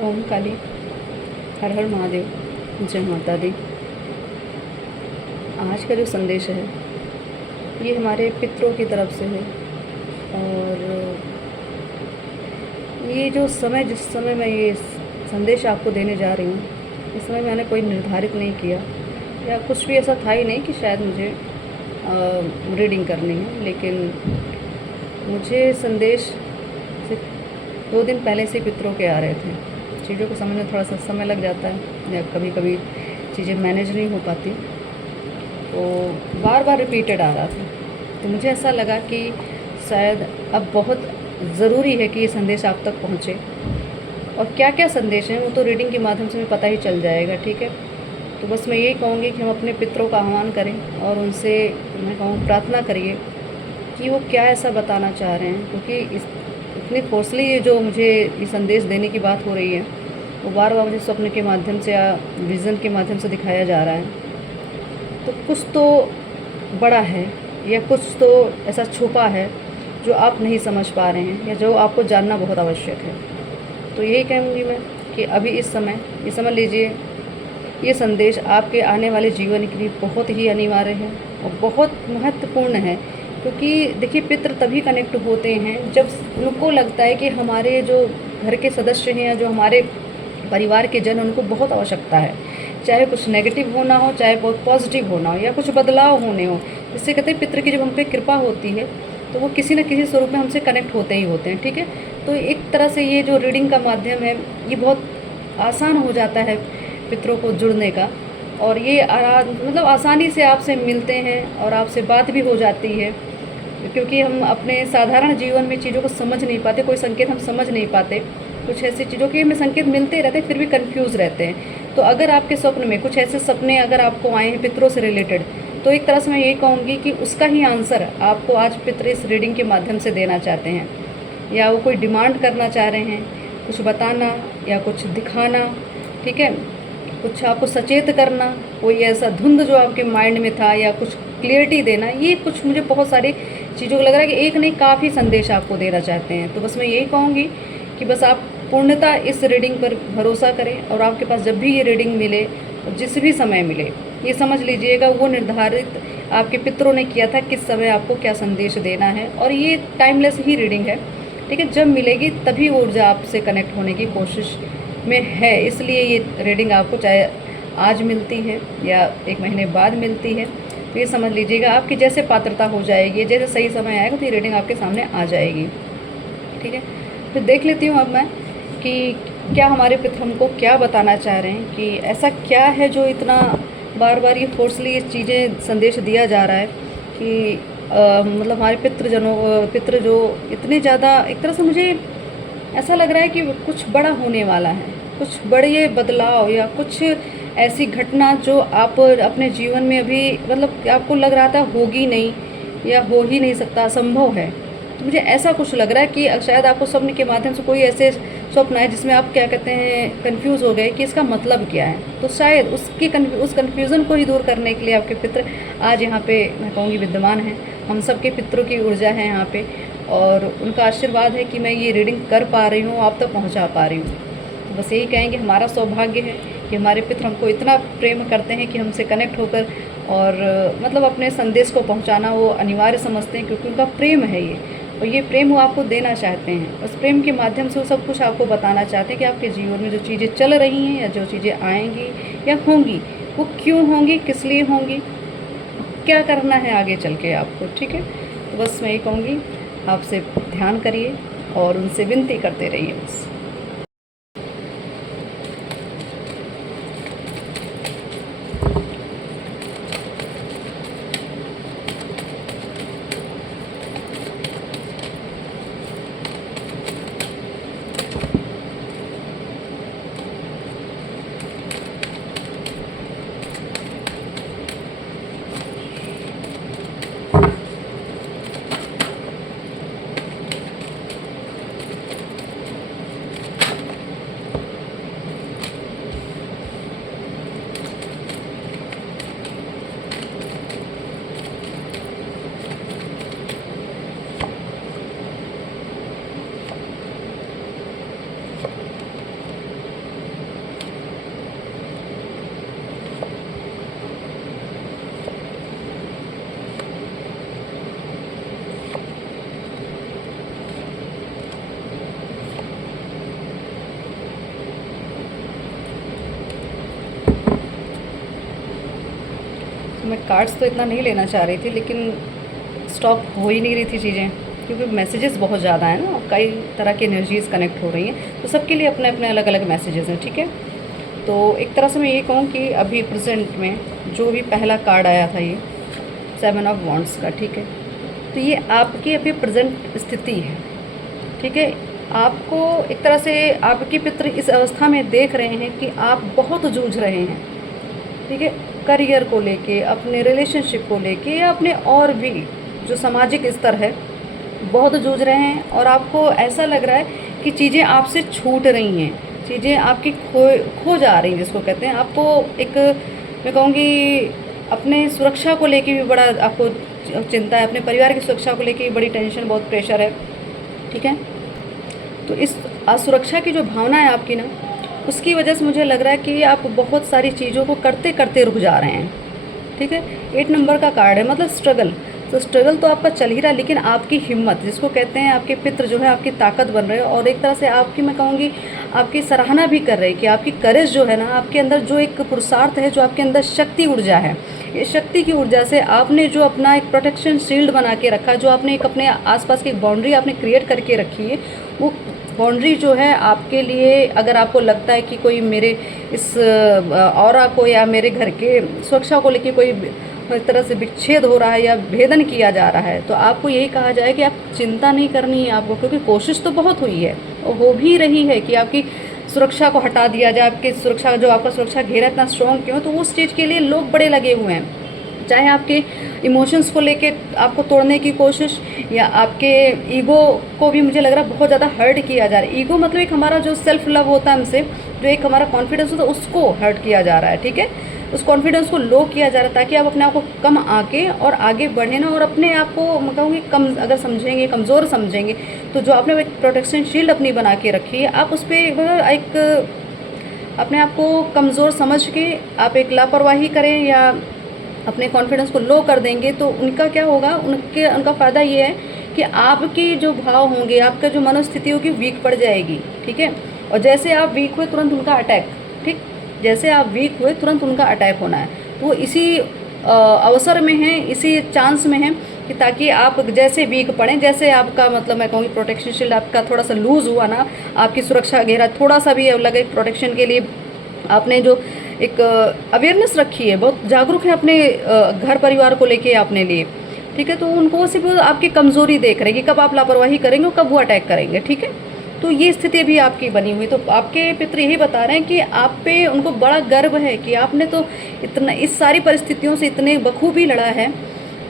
ओम काली, हर हर महादेव, जय माता दी। आज का जो संदेश है ये हमारे पितरों की तरफ से है। और ये जो समय, जिस समय मैं ये संदेश आपको देने जा रही हूँ, इस समय मैंने कोई निर्धारित नहीं किया या कुछ भी ऐसा था ही नहीं कि शायद मुझे रीडिंग करनी है। लेकिन मुझे संदेश सिर्फ 2 दिन पहले से पितरों के आ रहे थे। चीज़ों को समझने थोड़ा सा समय लग जाता है या कभी कभी चीज़ें मैनेज नहीं हो पाती, तो बार बार रिपीटेड आ रहा था। तो मुझे ऐसा लगा कि शायद अब बहुत ज़रूरी है कि ये संदेश आप तक पहुँचे। और क्या क्या संदेश हैं वो तो रीडिंग के माध्यम से हमें पता ही चल जाएगा, ठीक है। तो बस मैं यही कहूँगी कि हम अपने पितरों का आह्वान करें और उनसे मैं कहूँ प्रार्थना करिए कि वो क्या ऐसा बताना चाह रहे हैं। क्योंकि इतनी फोर्सली ये जो मुझे ये संदेश देने की बात हो रही है वो बार बार मुझे स्वप्न के माध्यम से या विज़न के माध्यम से दिखाया जा रहा है। तो कुछ तो बड़ा है या कुछ तो ऐसा छुपा है जो आप नहीं समझ पा रहे हैं या जो आपको जानना बहुत आवश्यक है। तो यही कहूँगी मैं कि अभी इस समय ये समझ लीजिए, ये संदेश आपके आने वाले जीवन के लिए बहुत ही अनिवार्य है और बहुत महत्वपूर्ण है। क्योंकि देखिए, पितृ तभी कनेक्ट होते हैं जब उनको लगता है कि हमारे जो घर के सदस्य हैं या जो हमारे परिवार के जन, उनको बहुत आवश्यकता है। चाहे कुछ नेगेटिव होना हो, चाहे बहुत पॉजिटिव होना हो या कुछ बदलाव होने हो। जिससे कहते हैं पितृ की जब हम पे कृपा होती है तो वो किसी न किसी स्वरूप में हमसे कनेक्ट होते ही होते हैं, ठीक है। तो एक तरह से ये जो रीडिंग का माध्यम है ये बहुत आसान हो जाता है पितरों को जुड़ने का। और ये मतलब आसानी से आपसे मिलते हैं और आपसे बात भी हो जाती है। क्योंकि हम अपने साधारण जीवन में चीज़ों को समझ नहीं पाते, कोई संकेत हम समझ नहीं पाते, कुछ ऐसी चीज़ों के हमें संकेत मिलते रहते हैं फिर भी कंफ्यूज रहते हैं। तो अगर आपके स्वप्न में कुछ ऐसे सपने अगर आपको आए हैं पितरों से रिलेटेड, तो एक तरह से मैं ये कहूँगी कि उसका ही आंसर आपको आज पितर इस रीडिंग के माध्यम से देना चाहते हैं। या वो कोई डिमांड करना चाह रहे हैं, कुछ बताना या कुछ दिखाना, ठीक है, कुछ आपको सचेत करना, कोई ऐसा धुंध जो आपके माइंड में था या कुछ क्लियरिटी देना। ये कुछ मुझे बहुत सारी चीज़ों को लग रहा है कि एक नहीं काफ़ी संदेश आपको देना चाहते हैं। तो बस मैं यही कहूँगी कि बस आप पूर्णतः इस रीडिंग पर भरोसा करें और आपके पास जब भी ये रीडिंग मिले, जिस भी समय मिले, ये समझ लीजिएगा वो निर्धारित आपके पितरों ने किया था किस समय आपको क्या संदेश देना है। और ये टाइमलेस ही रीडिंग है, ठीक है। जब मिलेगी तभी ऊर्जा आपसे कनेक्ट होने की कोशिश में है, इसलिए ये रीडिंग आपको चाहे आज मिलती है या 1 महीने बाद मिलती है, तो ये समझ लीजिएगा आपकी जैसे पात्रता हो जाएगी, जैसे सही समय आएगा तो ये रीडिंग आपके सामने आ जाएगी, ठीक है। फिर देख लेती हूँ अब मैं कि क्या हमारे पितर हमको क्या बताना चाह रहे हैं, कि ऐसा क्या है जो इतना बार बार ये फोर्सली ये चीज़ें संदेश दिया जा रहा है कि मतलब हमारे पितृ जो इतने ज़्यादा, एक तरह से मुझे ऐसा लग रहा है कि कुछ बड़ा होने वाला है, कुछ बड़े बदलाव या कुछ ऐसी घटना जो आप अपने जीवन में अभी मतलब आपको लग रहा था होगी नहीं या हो ही नहीं सकता, असंभव है। तो मुझे ऐसा कुछ लग रहा है कि शायद आपको स्वप्न के माध्यम से कोई ऐसे स्वप्न है जिसमें आप क्या कहते हैं कंफ्यूज हो गए कि इसका मतलब क्या है। तो शायद उस कन्फ्यूज़न को ही दूर करने के लिए आपके पितृ आज यहाँ पे मैं कहूँगी विद्यमान हैं। हम सबके पितरों की ऊर्जा है यहाँ पे और उनका आशीर्वाद है कि मैं ये रीडिंग कर पा रही हूँ, आप तक पहुँचा पा रही हूँ। तो बस यही कहेंगे, हमारा सौभाग्य है कि हमारे पितर हमको इतना प्रेम करते हैं कि हमसे कनेक्ट होकर और मतलब अपने संदेश को पहुंचाना वो अनिवार्य समझते हैं, क्योंकि उनका प्रेम है ये, और ये प्रेम वो आपको देना चाहते हैं। उस प्रेम के माध्यम से वो सब कुछ आपको बताना चाहते हैं कि आपके जीवन में जो चीज़ें चल रही हैं या जो चीज़ें आएंगी या होंगी वो क्यों होंगी, किस लिए होंगी, क्या करना है आगे चल के आपको, ठीक है। तो बस मैं ये कहूँगी, आपसे ध्यान करिए और उनसे विनती करते रहिए बस। मैं कार्ड्स तो इतना नहीं लेना चाह रही थी, लेकिन स्टॉप हो ही नहीं रही थी चीज़ें, क्योंकि मैसेजेस बहुत ज़्यादा हैं ना, कई तरह की एनर्जीज़ कनेक्ट हो रही हैं, तो सबके लिए अपने अपने अलग अलग मैसेजेस हैं। ठीक है, तो एक तरह से मैं ये कहूँ कि अभी प्रेजेंट में जो भी पहला कार्ड आया था, ये 7 ऑफ वॉन्ड्स का, ठीक है, तो ये आपकी अभी प्रेजेंट स्थिति है। ठीक है, आपको एक तरह से आपके पितृ इस अवस्था में देख रहे हैं कि आप बहुत जूझ रहे हैं। ठीक है, करियर को लेके, अपने रिलेशनशिप को लेके, या अपने और भी जो सामाजिक स्तर है, बहुत जूझ रहे हैं, और आपको ऐसा लग रहा है कि चीज़ें आपसे छूट रही हैं, चीज़ें आपकी खो जा रही हैं, जिसको कहते हैं। आपको एक, मैं कहूँगी, अपने सुरक्षा को लेके भी बड़ा आपको चिंता है, अपने परिवार की सुरक्षा को लेके भी बड़ी टेंशन, बहुत प्रेशर है। ठीक है, तो इस असुरक्षा की जो भावना है आपकी ना, उसकी वजह से मुझे लग रहा है कि आप बहुत सारी चीज़ों को करते करते रुक जा रहे हैं। ठीक है, 8 नंबर का कार्ड है, मतलब स्ट्रगल। तो स्ट्रगल तो आपका चल ही रहा है, लेकिन आपकी हिम्मत, जिसको कहते हैं, आपके पितृ जो है आपकी ताकत बन रहे हैं, और एक तरह से आपकी, मैं कहूँगी, आपकी सराहना भी कर रहे हैं कि आपकी करेज जो है ना, आपके अंदर जो एक पुरुषार्थ है, जो आपके अंदर शक्ति ऊर्जा है, इस शक्ति की ऊर्जा से आपने जो अपना एक प्रोटेक्शन शील्ड बना के रखा, जो आपने एक अपने आसपास की एक बाउंड्री आपने क्रिएट करके रखी है, वो बाउंड्री जो है आपके लिए, अगर आपको लगता है कि कोई मेरे इस ऑरा को या मेरे घर के सुरक्षा को लेके कोई इस तरह से विच्छेद हो रहा है या भेदन किया जा रहा है, तो आपको यही कहा जाए कि आप चिंता नहीं करनी है आपको, क्योंकि कोशिश तो बहुत हुई है और हो भी रही है कि आपकी सुरक्षा को हटा दिया जाए, आपकी सुरक्षा, जो आपका सुरक्षा घेरा इतना स्ट्रॉन्ग क्यों, तो उस चीज़ के लिए लोग बड़े लगे हुए हैं। चाहे आपके इमोशंस को लेके आपको तोड़ने की कोशिश, या आपके ईगो को भी मुझे लग रहा है बहुत ज़्यादा हर्ट किया जा रहा है। ईगो मतलब एक हमारा जो सेल्फ लव होता है हमसे, जो एक हमारा कॉन्फिडेंस होता है, उसको हर्ट किया जा रहा है। ठीक है, उस कॉन्फिडेंस को लो किया जा रहा है, ताकि आप अपने आप को कम आके और आगे बढ़े ना, और अपने आप को, मैं कहूँगी, कम अगर समझेंगे, कमज़ोर समझेंगे, तो जो आपने एक प्रोटेक्शन शील्ड अपनी बना के रखी है, आप उस पर एक अपने आप को कमज़ोर समझ के आप एक लापरवाही करें या अपने कॉन्फिडेंस को लो कर देंगे, तो उनका क्या होगा, उनका फ़ायदा ये है कि आपकी जो भाव होंगे, आपका जो मनोस्थिति होगी, वीक पड़ जाएगी। ठीक है, और जैसे आप वीक हुए तुरंत उनका अटैक, ठीक, जैसे आप वीक हुए तुरंत उनका अटैक होना है, तो वो इसी अवसर में है, इसी चांस में है कि ताकि आप जैसे वीक पड़ें, जैसे आपका, मतलब मैं कहूँगी, प्रोटेक्शन शील्ड आपका थोड़ा सा लूज़ हुआ ना, आपकी सुरक्षा घेरा थोड़ा सा भी लगे, प्रोटेक्शन के लिए आपने जो एक अवेयरनेस रखी है, बहुत जागरूक है अपने घर परिवार को लेके अपने लिए। ठीक है, तो उनको सिर्फ आपकी कमज़ोरी देख रहे हैं कि कब आप लापरवाही करेंगे और कब वो अटैक करेंगे। ठीक है, तो ये स्थिति भी आपकी बनी हुई, तो आपके पितृ यही बता रहे हैं कि आप पे उनको बड़ा गर्व है कि आपने तो इतना इस सारी परिस्थितियों से इतने बखूबी लड़ा है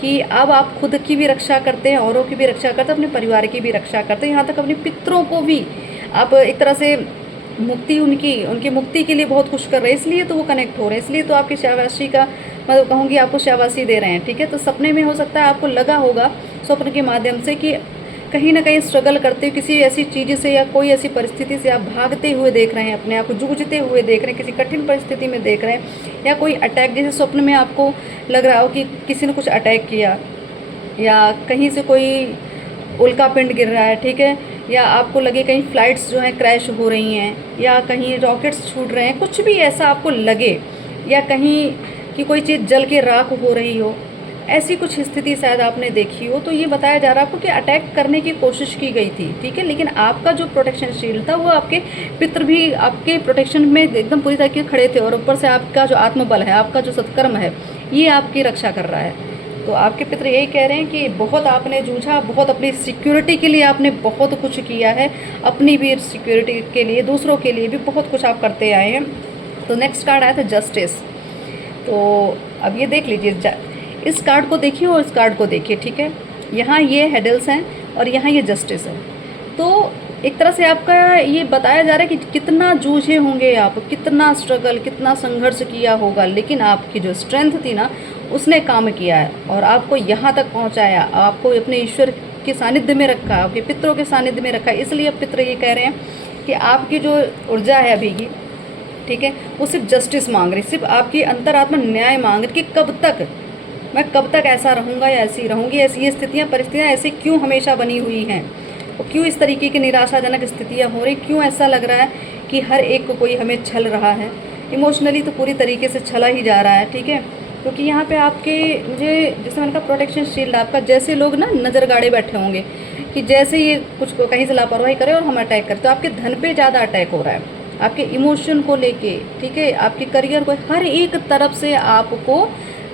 कि अब आप खुद की भी रक्षा करते हैं, औरों की भी रक्षा करते हैं, अपने परिवार की भी रक्षा करते हैं, यहाँ तक अपने पितरों को भी आप एक तरह से मुक्ति, उनकी मुक्ति के लिए बहुत खुश कर रहे हैं, इसलिए तो वो कनेक्ट हो रहे हैं, इसलिए तो आपकी शाबाशी का, मैं कहूँगी, आपको शाबाशी दे रहे हैं। ठीक है, तो सपने में हो सकता है आपको लगा होगा स्वप्न के माध्यम से कि कहीं ना कहीं स्ट्रगल करते हुए किसी ऐसी चीज़ से या कोई ऐसी परिस्थिति से आप भागते हुए देख रहे हैं, अपने आप को जूझते हुए देख रहे हैं, किसी कठिन परिस्थिति में देख रहे हैं, या कोई अटैक, जैसे स्वप्न में आपको लग रहा हो कि किसी ने कुछ अटैक किया, या कहीं से कोई उल्का पिंड गिर रहा है। ठीक है, या आपको लगे कहीं फ़्लाइट्स जो हैं क्रैश हो रही हैं, या कहीं रॉकेट्स छूट रहे हैं, कुछ भी ऐसा आपको लगे, या कहीं कि कोई चीज़ जल के राख हो रही हो, ऐसी कुछ स्थिति शायद आपने देखी हो, तो ये बताया जा रहा है आपको कि अटैक करने की कोशिश की गई थी। ठीक है, लेकिन आपका जो प्रोटेक्शन शील्ड था, वो आपके पितृ भी आपके प्रोटेक्शन में एकदम पूरी तरीके खड़े थे, और ऊपर से आपका जो आत्मबल है, आपका जो सत्कर्म है, ये आपकी रक्षा कर रहा है। तो आपके पितृ यही कह रहे हैं कि बहुत आपने जूझा, बहुत अपनी सिक्योरिटी के लिए आपने बहुत कुछ किया है, अपनी भी सिक्योरिटी के लिए, दूसरों के लिए भी बहुत कुछ आप करते आए हैं। तो नेक्स्ट कार्ड आया था जस्टिस। तो अब ये देख लीजिए, इस कार्ड को देखिए और इस कार्ड को देखिए। ठीक है, यहाँ ये हेडल्स हैं और यहाँ ये जस्टिस है। तो एक तरह से आपका ये बताया जा रहा है कि कितना जूझे होंगे आप, कितना स्ट्रगल, कितना संघर्ष किया होगा, लेकिन आपकी जो स्ट्रेंथ थी ना, उसने काम किया है और आपको यहाँ तक पहुँचाया, आपको अपने ईश्वर के सानिध्य में रखा, आपके पितरों के सानिध्य में रखा। इसलिए अब पितर ये कह रहे हैं कि आपकी जो ऊर्जा है अभी की, ठीक है, वो सिर्फ जस्टिस मांग रही, सिर्फ आपकी अंतरात्मा न्याय मांग रही कि कब तक ऐसा रहूँगा या ऐसी रहूँगी, ऐसी ये स्थितियाँ, परिस्थितियाँ ऐसी क्यों हमेशा बनी हुई हैं, और क्यों इस तरीके की निराशाजनक स्थितियाँ हो रही, क्यों ऐसा लग रहा है कि हर एक को कोई हमें छल रहा है, इमोशनली तो पूरी तरीके से छला ही जा रहा है। ठीक है, क्योंकि यहाँ पे आपके मुझे जैसे मैंने कहा प्रोटेक्शन शील्ड आपका, जैसे लोग ना नज़र गाड़े बैठे होंगे कि जैसे ये कुछ को कहीं से लापरवाही करे और हम अटैक करें, तो आपके धन पे ज़्यादा अटैक हो रहा है, आपके इमोशन को लेके, ठीक है, आपके करियर को, हर एक तरफ से आपको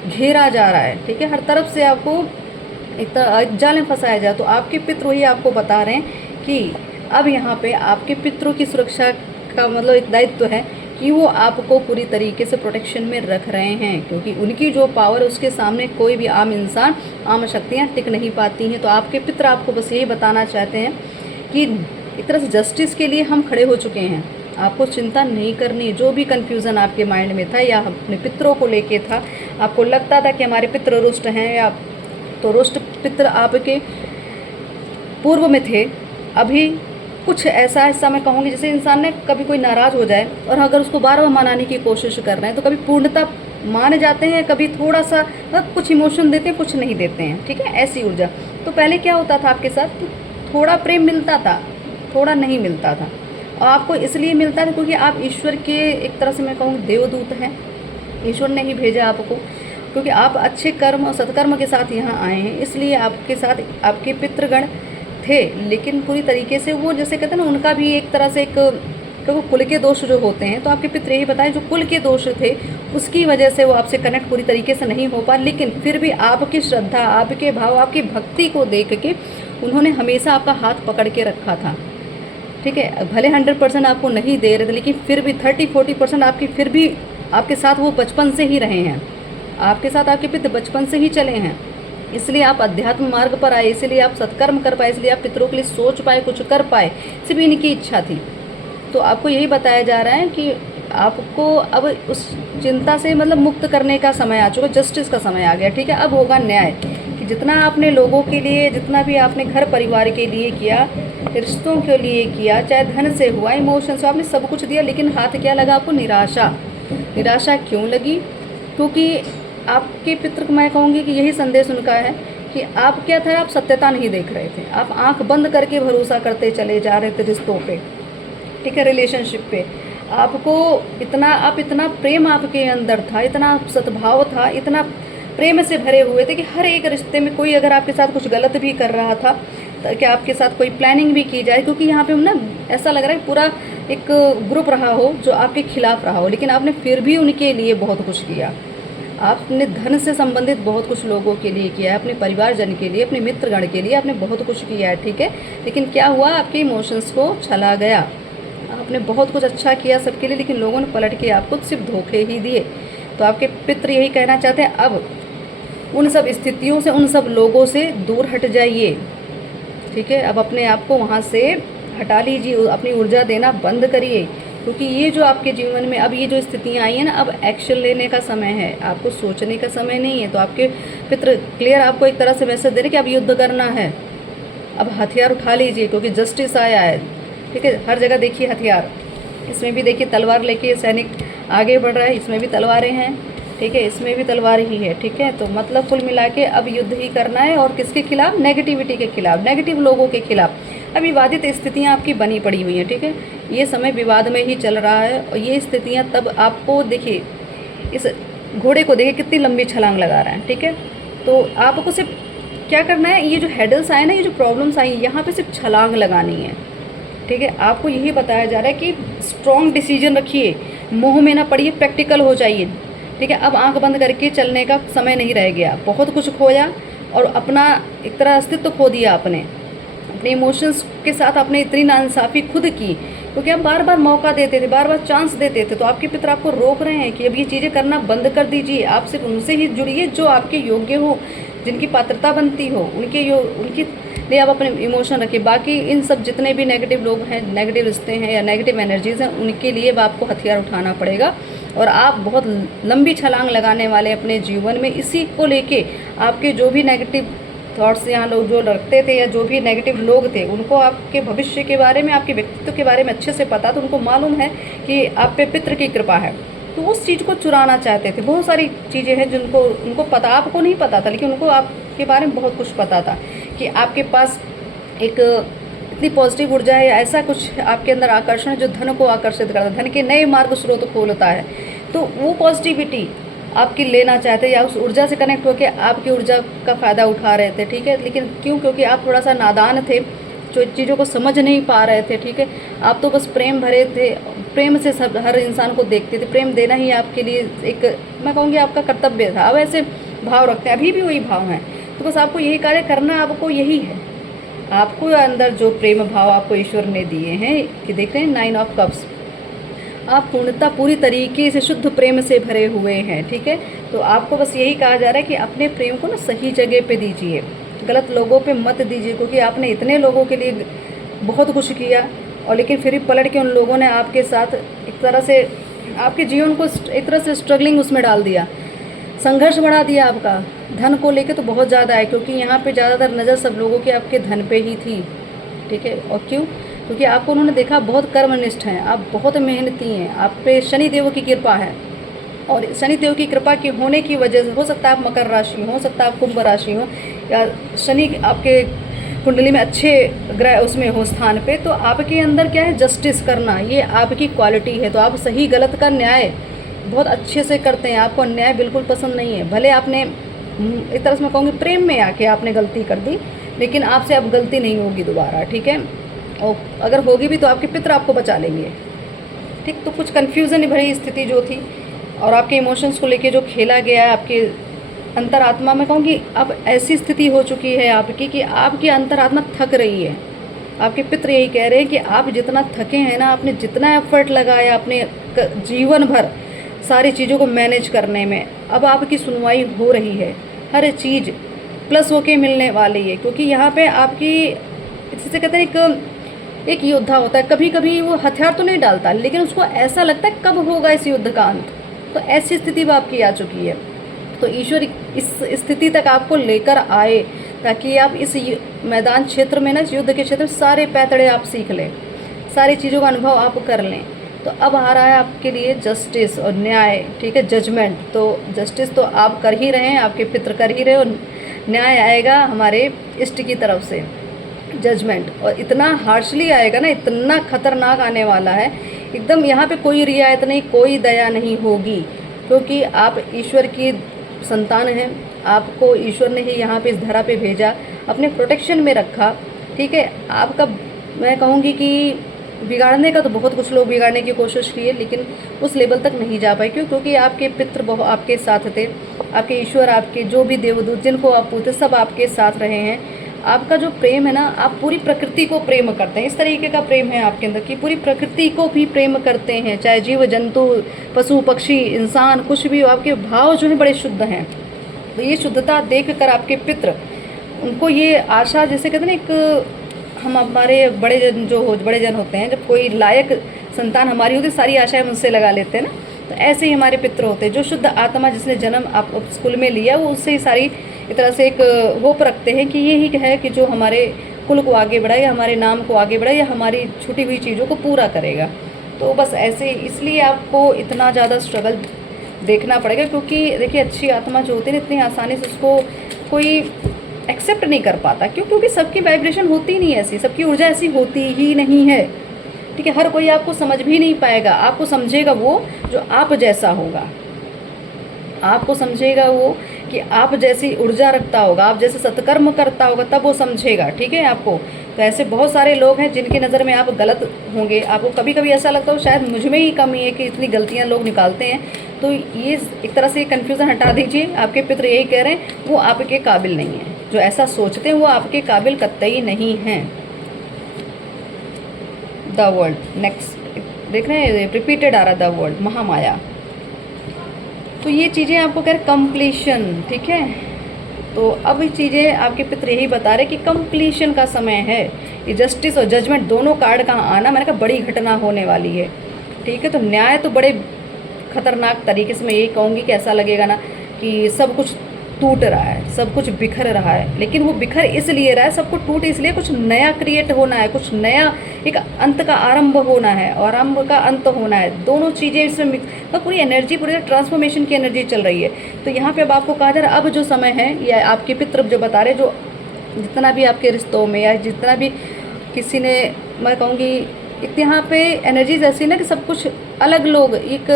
घेरा जा रहा है, ठीक है, हर तरफ से आपको एक जाल में फंसाया जाए। तो आपके पितृ ही आपको बता रहे हैं कि अब यहाँ पे आपके पितरों की सुरक्षा का मतलब एक दायित्व है कि वो आपको पूरी तरीके से प्रोटेक्शन में रख रहे हैं, क्योंकि उनकी जो पावर है उसके सामने कोई भी आम इंसान, आम शक्तियाँ टिक नहीं पाती हैं। तो आपके पितर आपको बस यही बताना चाहते हैं कि एक तरह से जस्टिस के लिए हम खड़े हो चुके हैं, आपको चिंता नहीं करनी। जो भी कन्फ्यूज़न आपके माइंड में था या अपने पितरों को लेके था, आपको लगता था कि हमारे पितृ रुष्ट हैं, या तो रुष्ट पितृ आपके पूर्व में थे, अभी कुछ ऐसा हिस्सा मैं कहूँगी जैसे इंसान ने कभी कोई नाराज़ हो जाए और अगर उसको बार बार मनाने की कोशिश कर रहे हैं तो कभी पूर्णता मान जाते हैं, कभी थोड़ा सा कुछ इमोशन देते हैं, कुछ नहीं देते हैं, ठीक है, ऐसी ऊर्जा। तो पहले क्या होता था आपके साथ कि थोड़ा प्रेम मिलता था, थोड़ा नहीं मिलता था, और आपको इसलिए मिलता था क्योंकि आप ईश्वर के एक तरह से मैं कहूँ देवदूत हैं, ईश्वर ने ही भेजा आपको, क्योंकि आप अच्छे कर्म और सत्कर्म के साथ यहाँ आए हैं, इसलिए आपके साथ आपके पितृगण थे। लेकिन पूरी तरीके से वो जैसे कहते हैं ना, उनका भी एक तरह से एक तो कुल के दोष जो होते हैं, तो आपके पितृ यही बताएं जो कुल के दोष थे उसकी वजह से वो आपसे कनेक्ट पूरी तरीके से नहीं हो पा, लेकिन फिर भी आपकी श्रद्धा, आपके भाव, आपकी भक्ति को देख के उन्होंने हमेशा आपका हाथ पकड़ के रखा था, ठीक है। भले 100% आपको नहीं दे रहे थे, लेकिन फिर भी 30-40% आपकी फिर भी आपके साथ वो बचपन से ही रहे हैं, आपके साथ आपके पितृ बचपन से ही चले हैं, इसलिए आप अध्यात्म मार्ग पर आए, इसलिए आप सत्कर्म कर पाए, इसलिए आप पितरों के लिए सोच पाए, कुछ कर पाए, सिर्फ इनकी इच्छा थी। तो आपको यही बताया जा रहा है कि आपको अब उस चिंता से मतलब मुक्त करने का समय आ चुका, जस्टिस का समय आ गया, ठीक है। अब होगा न्याय, कि जितना आपने लोगों के लिए, जितना भी आपने घर परिवार के लिए किया, रिश्तों के लिए किया, चाहे धन से हुआ, इमोशन से, आपने सब कुछ दिया, लेकिन हाथ क्या लगा आपको? निराशा। निराशा क्यों लगी? क्योंकि आपके पितृ को मैं कहूँगी कि यही संदेश उनका है कि आप क्या था, आप सत्यता नहीं देख रहे थे, आप आंख बंद करके भरोसा करते चले जा रहे थे रिश्तों पे, ठीक है, रिलेशनशिप पे। आपको इतना प्रेम आपके अंदर था, इतना सद्भाव था, इतना प्रेम से भरे हुए थे कि हर एक रिश्ते में कोई अगर आपके साथ कुछ गलत भी कर रहा था तो कि आपके साथ कोई प्लानिंग भी की जाए, क्योंकि यहाँ पे ना ऐसा लग रहा है पूरा एक ग्रुप रहा हो जो आपके खिलाफ रहा हो, लेकिन आपने फिर भी उनके लिए बहुत कुछ किया। आपने धन से संबंधित बहुत कुछ लोगों के लिए किया है, अपने परिवारजन के लिए, अपने मित्रगण के लिए आपने बहुत कुछ किया है, ठीक है। लेकिन क्या हुआ? आपके इमोशंस को छला गया। आपने बहुत कुछ अच्छा किया सबके लिए, लेकिन लोगों ने पलट के आपको सिर्फ धोखे ही दिए। तो आपके पितृ यही कहना चाहते हैं, अब उन सब स्थितियों से, उन सब लोगों से दूर हट जाइए, ठीक है। अब अपने आप को वहाँ से हटा लीजिए, अपनी ऊर्जा देना बंद करिए, क्योंकि ये जो आपके जीवन में अब ये जो स्थितियाँ आई हैं ना, अब एक्शन लेने का समय है, आपको सोचने का समय नहीं है। तो आपके पितृ क्लियर आपको एक तरह से मैसेज दे रहे कि अब युद्ध करना है, अब हथियार उठा लीजिए, क्योंकि जस्टिस आया है, ठीक है। हर जगह देखिए हथियार, इसमें भी देखिए तलवार लेके सैनिक आगे बढ़ रहा है, इसमें भी तलवारें हैं, ठीक है, इसमें भी तलवार ही है, ठीक है। तो मतलब कुल मिला के अब युद्ध ही करना है, और किसके खिलाफ? नेगेटिविटी के खिलाफ, नेगेटिव लोगों के खिलाफ। अब विवादित स्थितियाँ आपकी बनी पड़ी हुई हैं, ठीक है, ये समय विवाद में ही चल रहा है, और ये स्थितियाँ तब आपको देखिए, इस घोड़े को देखिए कितनी लंबी छलांग लगा रहा है, ठीक है। तो आपको सिर्फ क्या करना है, ये जो हेडल्स आए ना, ये जो प्रॉब्लम्स आई, यहाँ पे सिर्फ छलांग लगानी है, ठीक है। आपको यही बताया जा रहा है कि स्ट्रॉन्ग डिसीजन रखिए, मोह में ना पड़िए, प्रैक्टिकल हो जाइए, ठीक है। अब आंख बंद करके चलने का समय नहीं रह गया, बहुत कुछ खोया और अपना एक तरह अस्तित्व खो दिया आपने, अपने इमोशंस के साथ आपने इतनी नाइंसाफ़ी खुद की, क्योंकि आप बार बार मौका देते थे, बार बार चांस देते थे। तो आपके पितर आपको रोक रहे हैं कि अब ये चीज़ें करना बंद कर दीजिए, आप सिर्फ उनसे ही जुड़िए जो आपके योग्य हो, जिनकी पात्रता बनती हो, उनकी लिए आप अपने इमोशन रखिए। बाकी इन सब जितने भी नेगेटिव लोग हैं, नेगेटिव रिश्ते हैं या नेगेटिव एनर्जीज़ हैं, उनके लिए अब आपको हथियार उठाना पड़ेगा, और आप बहुत लंबी छलांग लगाने वाले अपने जीवन में। इसी को लेके आपके जो भी नेगेटिव थॉट्स यहाँ लोग जो रखते थे, या जो भी नेगेटिव लोग थे, उनको आपके भविष्य के बारे में, आपके व्यक्तित्व के बारे में अच्छे से पता, तो उनको मालूम है कि आप पे पितृ की कृपा है, तो उस चीज़ को चुराना चाहते थे। बहुत सारी चीज़ें हैं जिनको उनको पता, आपको नहीं पता था, लेकिन उनको आपके बारे में बहुत कुछ पता था कि आपके पास एक इतनी पॉजिटिव ऊर्जा है, या ऐसा कुछ आपके अंदर आकर्षण है जो धन को आकर्षित करता है, धन के नए मार्ग स्रोत खोलता है। तो वो पॉजिटिविटी आपकी लेना चाहते या उस ऊर्जा से कनेक्ट होकर आपकी ऊर्जा का फ़ायदा उठा रहे थे, ठीक है। लेकिन क्यों? क्योंकि आप थोड़ा सा नादान थे, जो चीज़ों को समझ नहीं पा रहे थे, ठीक है। आप तो बस प्रेम भरे थे, प्रेम से सब हर इंसान को देखते थे, प्रेम देना ही आपके लिए एक, मैं कहूँगी, आपका कर्तव्य था। अब ऐसे भाव रखते हैं, अभी भी वही भाव हैं, तो बस आपको यही कार्य करना, आपको यही है। आपको अंदर जो प्रेम भाव आपको ईश्वर ने दिए हैं, कि देख रहे हैं 9 ऑफ कप्स, आप पूर्णतः पूरी तरीके से शुद्ध प्रेम से भरे हुए हैं, ठीक है। तो आपको बस यही कहा जा रहा है कि अपने प्रेम को ना सही जगह पे दीजिए, गलत लोगों पे मत दीजिए, क्योंकि आपने इतने लोगों के लिए बहुत कुछ किया और लेकिन फिर भी पलट के उन लोगों ने आपके साथ एक तरह से आपके जीवन को एक तरह से स्ट्रगलिंग उसमें डाल दिया, संघर्ष बढ़ा दिया आपका। धन को लेके तो बहुत ज़्यादा है, क्योंकि यहाँ पे ज़्यादातर नज़र सब लोगों की आपके धन पे ही थी, ठीक है। और क्यों? क्योंकि आपको उन्होंने देखा बहुत कर्मनिष्ठ हैं, आप बहुत मेहनती हैं, आप पे शनि देव की कृपा है, और शनि देव की कृपा की होने की वजह से हो सकता है आप मकर राशि हो सकता है आप कुंभ राशि हो, या शनि आपके कुंडली में अच्छे ग्रह उसमें हो स्थान पे, तो आपके अंदर क्या है, जस्टिस करना, ये आपकी क्वालिटी है। तो आप सही गलत का न्याय बहुत अच्छे से करते हैं, आपको अन्याय बिल्कुल पसंद नहीं है। भले आपने एक तरह से मैं कहूँगी प्रेम में आके आपने गलती कर दी, लेकिन आपसे अब गलती नहीं होगी दोबारा, ठीक है। और अगर होगी भी तो आपके पितर आपको बचा लेंगे, ठीक। तो कुछ कन्फ्यूज़न भरी स्थिति जो थी और आपके इमोशंस को लेके जो खेला गया है आपके अंतरात्मा में, कहूँगी अब ऐसी स्थिति हो चुकी है आपकी कि आपकी अंतरात्मा थक रही है। आपके पितर यही कह रहे हैं कि आप जितना थके हैं ना, आपने जितना एफर्ट लगाया अपने जीवन भर सारी चीज़ों को मैनेज करने में, अब आपकी सुनवाई हो रही है, हर चीज़ प्लस होके मिलने वाली है। क्योंकि यहाँ पे आपकी, जिसे कहते हैं एक योद्धा होता है, कभी कभी वो हथियार तो नहीं डालता, लेकिन उसको ऐसा लगता है कब होगा इस युद्ध का अंत। तो ऐसी स्थिति भी आपकी आ चुकी है। तो ईश्वर इस स्थिति तक आपको लेकर आए ताकि आप इस मैदान क्षेत्र में ना, इस युद्ध के क्षेत्र में सारे पैतड़े आप सीख लें, सारी चीज़ों का अनुभव आप कर लें। तो अब आ रहा है आपके लिए जस्टिस और न्याय, ठीक है, जजमेंट। तो जस्टिस तो आप कर ही रहे हैं, आपके पितर कर ही रहे, और न्याय आएगा हमारे इष्ट की तरफ से, जजमेंट। और इतना हार्शली आएगा ना, इतना खतरनाक आने वाला है एकदम। यहाँ पे कोई रियायत नहीं, कोई दया नहीं होगी, क्योंकि आप ईश्वर की संतान हैं। आपको ईश्वर ने ही यहाँ पे इस धरा पे भेजा, अपने प्रोटेक्शन में रखा, ठीक है। आपका मैं कहूँगी कि बिगाड़ने का तो बहुत कुछ लोग बिगाड़ने की कोशिश किए, लेकिन उस लेवल तक नहीं जा पाए। क्यों? क्योंकि आपके पितृ बहुत आपके साथ थे, आपके ईश्वर, आपके जो भी देवदूत जिनको आप पूछते, सब आपके साथ रहे हैं। आपका जो प्रेम है ना, आप पूरी प्रकृति को प्रेम करते हैं, इस तरीके का प्रेम है आपके अंदर कि पूरी प्रकृति को भी प्रेम करते हैं, चाहे जीव जंतु, पशु पक्षी, इंसान, कुछ भी हो। आपके भाव जो हैं बड़े शुद्ध हैं। तो ये शुद्धता देख कर आपके पितृ, उनको ये आशा, जैसे कहते हैं ना, एक हम हमारे बड़े जन होते हैं, जब कोई लायक संतान हमारी होती है, सारी आशाएं मुझसे लगा लेते हैं ना। तो ऐसे ही हमारे पितृ होते हैं, जो शुद्ध आत्मा जिसने जन्म आप स्कूल में लिया, वो उससे ही सारी एक तरह से एक होप रखते हैं कि ये ही है कि जो हमारे कुल को आगे बढ़ाए, या हमारे नाम को आगे बढ़ाए, या हमारी छूटी हुई चीज़ों को पूरा करेगा। तो बस ऐसे, इसलिए आपको इतना ज़्यादा स्ट्रगल देखना पड़ेगा। क्योंकि देखिए, अच्छी आत्मा जो होती है ना, इतनी आसानी से उसको कोई एक्सेप्ट नहीं कर पाता। क्यों? क्योंकि सबकी वाइब्रेशन होती नहीं ऐसी, सबकी ऊर्जा ऐसी होती ही नहीं है, ठीक है। हर कोई आपको समझ भी नहीं पाएगा। आपको समझेगा वो जो आप जैसा होगा, आपको समझेगा वो कि आप जैसी ऊर्जा रखता होगा, आप जैसे सत्कर्म करता होगा, तब वो समझेगा, ठीक है आपको। तो ऐसे बहुत सारे लोग हैं जिनकी नज़र में आप गलत होंगे। आपको कभी कभी ऐसा लगता हो शायद मुझ में ही कमी है कि इतनी गलतियां लोग निकालते हैं। तो ये एक तरह से कन्फ्यूज़न हटा दीजिए। आपके पितृ यही कह रहे हैं, वो आपके काबिल नहीं है। जो ऐसा सोचते हैं वो आपके काबिल कतई नहीं हैं। द वर्ल्ड, नेक्स्ट देख रहे हैं, रिपीटेड आ रहा द वर्ल्ड, महामाया। तो ये चीज़ें आपको कह रहे कंप्लीशन, ठीक है। तो अब ये चीज़ें आपके पितृ यही बता रहे कि कंप्लीशन का समय है। ये जस्टिस और जजमेंट दोनों कार्ड का आना, मैंने कहा बड़ी घटना होने वाली है, ठीक है। तो न्याय तो बड़े खतरनाक तरीके से मैं यही कहूँगी कि ऐसा लगेगा ना कि सब कुछ टूट रहा है, सब कुछ बिखर रहा है। लेकिन वो बिखर इसलिए रहा है, सबको टूट इसलिए, कुछ नया क्रिएट होना है, कुछ नया, एक अंत का आरंभ होना है और आरंभ का अंत होना है। दोनों चीज़ें इसमें तो पूरी एनर्जी, पूरी ट्रांसफॉर्मेशन की एनर्जी चल रही है। तो यहाँ पे अब आपको कहा जा रहा है, अब जो समय है, या आपके पितृ जो बता रहे, जो जितना भी आपके रिश्तों में या जितना भी किसी ने, मैं कहूँगी एक यहाँ पे एनर्जीज ऐसी ना कि सब कुछ अलग लोग, एक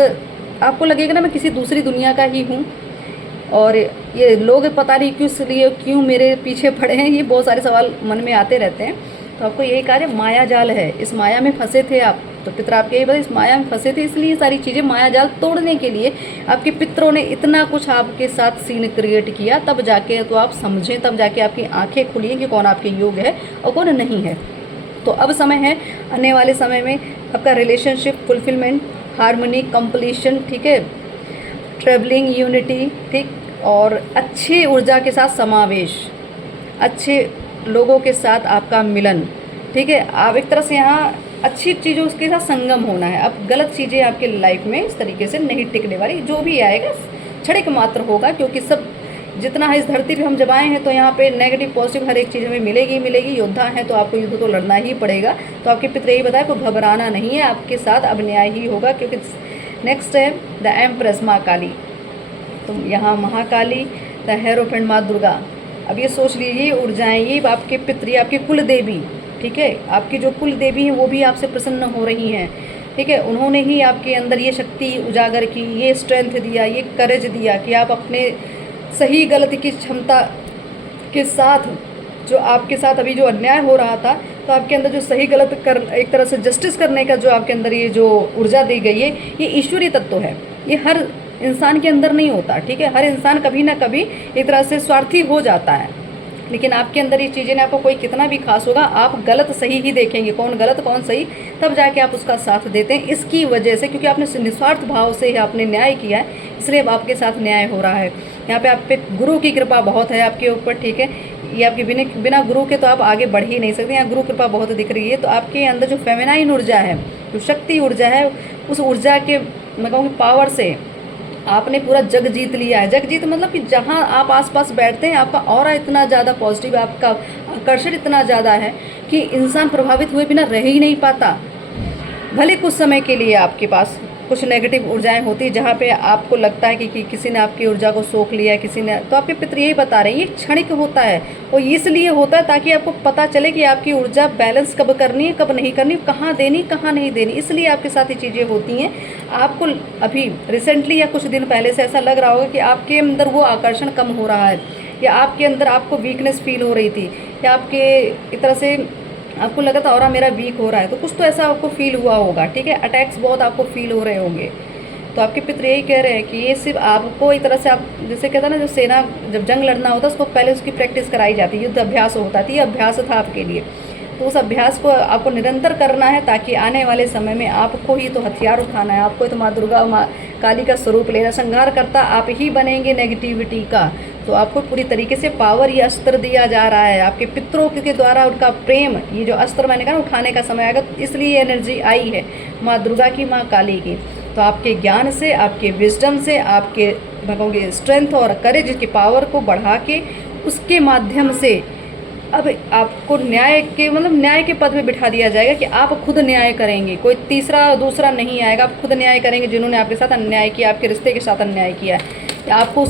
आपको लगेगा ना मैं किसी दूसरी दुनिया का ही हूँ, और ये लोग पता नहीं क्यों, इसलिए क्यों मेरे पीछे पड़े हैं, ये बहुत सारे सवाल मन में आते रहते हैं। तो आपको यही कार्य माया जाल है, इस माया में फंसे थे आप, तो पितर आपके यही बता, इस माया में फंसे थे, इसलिए सारी चीज़ें माया जाल तोड़ने के लिए आपके पितरों ने इतना कुछ आपके साथ सीन क्रिएट किया, तब जाके तो आप समझें, तब जाके आपकी आंखें खुली कि कौन आपके योग्य है और कौन नहीं है। तो अब समय है, आने वाले समय में आपका रिलेशनशिप फुलफिलमेंट, हार्मनी, कंप्लीशन, ठीक है, ट्रेवलिंग, यूनिटी, ठीक, और अच्छी ऊर्जा के साथ समावेश, अच्छे लोगों के साथ आपका मिलन, ठीक है। आप एक तरह से यहाँ अच्छी चीज़ों के साथ संगम होना है। अब गलत चीज़ें आपके लाइफ में इस तरीके से नहीं टिकने वाली, जो भी आएगा क्षणिक मात्र होगा, क्योंकि सब जितना है इस धरती पे हम जब आए हैं तो यहाँ पे नेगेटिव पॉजिटिव हर एक चीज़ हमें मिलेगी मिलेगी। योद्धा है तो आपको युद्ध तो लड़ना ही पड़ेगा। तो आपके पितर यही बताया को घबराना नहीं है, आपके साथ अब न्याय ही होगा, क्योंकि नेक्स्ट है द एम्प्रेस माँ काली। तो यहाँ महाकाली, द हेरोफेंट माँ दुर्गा। अब ये सोच लीजिए ऊर्जाएँ, ये आपके पितृ, आपकी कुल देवी, ठीक है, आपकी जो कुल देवी हैं वो भी आपसे प्रसन्न हो रही हैं, ठीक है। उन्होंने ही आपके अंदर ये शक्ति उजागर की, ये स्ट्रेंथ दिया, ये करेज दिया कि आप अपने सही गलती की क्षमता के साथ, जो आपके साथ अभी जो अन्याय हो रहा था, तो आपके अंदर जो सही गलत कर, एक तरह से जस्टिस करने का जो आपके अंदर ये जो ऊर्जा दी गई है, ये ईश्वरीय तत्व है। ये हर इंसान के अंदर नहीं होता, ठीक है। हर इंसान कभी ना कभी एक तरह से स्वार्थी हो जाता है, लेकिन आपके अंदर ये चीज़ें ना, आपको कोई कितना भी खास होगा, आप गलत सही ही देखेंगे, कौन गलत कौन सही, तब जाके आप उसका साथ देते हैं। इसकी वजह से, क्योंकि आपने निस्वार्थ भाव से आपने न्याय किया है, इसलिए अब आपके साथ न्याय हो रहा है। यहाँ पे आप पे गुरु की कृपा बहुत है आपके ऊपर, ठीक है। ये आपके बिना गुरु के तो आप आगे बढ़ ही नहीं सकते, यहाँ गुरु कृपा बहुत दिख रही है। तो आपके अंदर जो फेमिनाइन ऊर्जा है, जो शक्ति ऊर्जा है, उस ऊर्जा के मैं कहूँगी पावर से आपने पूरा जग जीत लिया है। जग जीत मतलब कि जहाँ आप आसपास बैठते हैं, आपका ऑरा इतना ज़्यादा पॉजिटिव, आपका आकर्षण इतना ज़्यादा है कि इंसान प्रभावित हुए बिना रह ही नहीं पाता। भले कुछ समय के लिए आपके पास कुछ नेगेटिव ऊर्जाएं होती है, जहाँ पे आपको लगता है कि किसी ने आपकी ऊर्जा को सोख लिया है, किसी ने, तो आपके पितर यही बता रहे हैं, ये क्षणिक होता है। और इसलिए होता है ताकि आपको पता चले कि आपकी ऊर्जा बैलेंस कब करनी है, कब नहीं करनी, कहाँ देनी, कहाँ नहीं देनी। इसलिए आपके साथ ये चीज़ें होती हैं। आपको अभी रिसेंटली या कुछ दिन पहले से ऐसा लग रहा होगा कि आपके अंदर वो आकर्षण कम हो रहा है, या आपके अंदर आपको वीकनेस फील हो रही थी, या आपके एक तरह से आपको लगा था और मेरा वीक हो रहा है, तो कुछ तो ऐसा आपको फील हुआ होगा, ठीक है। अटैक्स बहुत आपको फील हो रहे होंगे। तो आपके पितर यही कह रहे हैं कि ये सिर्फ आपको एक तरह से, आप जैसे कहता ना, जो सेना जब जंग लड़ना होता है उसको पहले उसकी प्रैक्टिस कराई जाती है, युद्ध अभ्यास होता है, ये अभ्यास था आपके लिए। तो उस अभ्यास को आपको निरंतर करना है, ताकि आने वाले समय में आपको ही तो हथियार उठाना है, आपको तो माँ दुर्गा, माँ काली का स्वरूप लेना, संहार करता आप ही बनेंगे नेगेटिविटी का। तो आपको पूरी तरीके से पावर, ये अस्त्र दिया जा रहा है आपके पितरों के द्वारा, उनका प्रेम, ये जो अस्त्र मैंने कहा उठाने का समय आएगा, इसलिए एनर्जी आई है माँ दुर्गा की, माँ काली की। तो आपके ज्ञान से, आपके विजडम से, आपके मैं कहूँगी स्ट्रेंथ और करेज की पावर को बढ़ा के, उसके माध्यम से अब आपको न्याय के मतलब न्याय के पद में बिठा दिया जाएगा कि आप खुद न्याय करेंगे, कोई तीसरा दूसरा नहीं आएगा। आप खुद न्याय करेंगे, जिन्होंने आपके साथ अन्याय किया, आपके रिश्ते के साथ अन्याय किया है, या आपको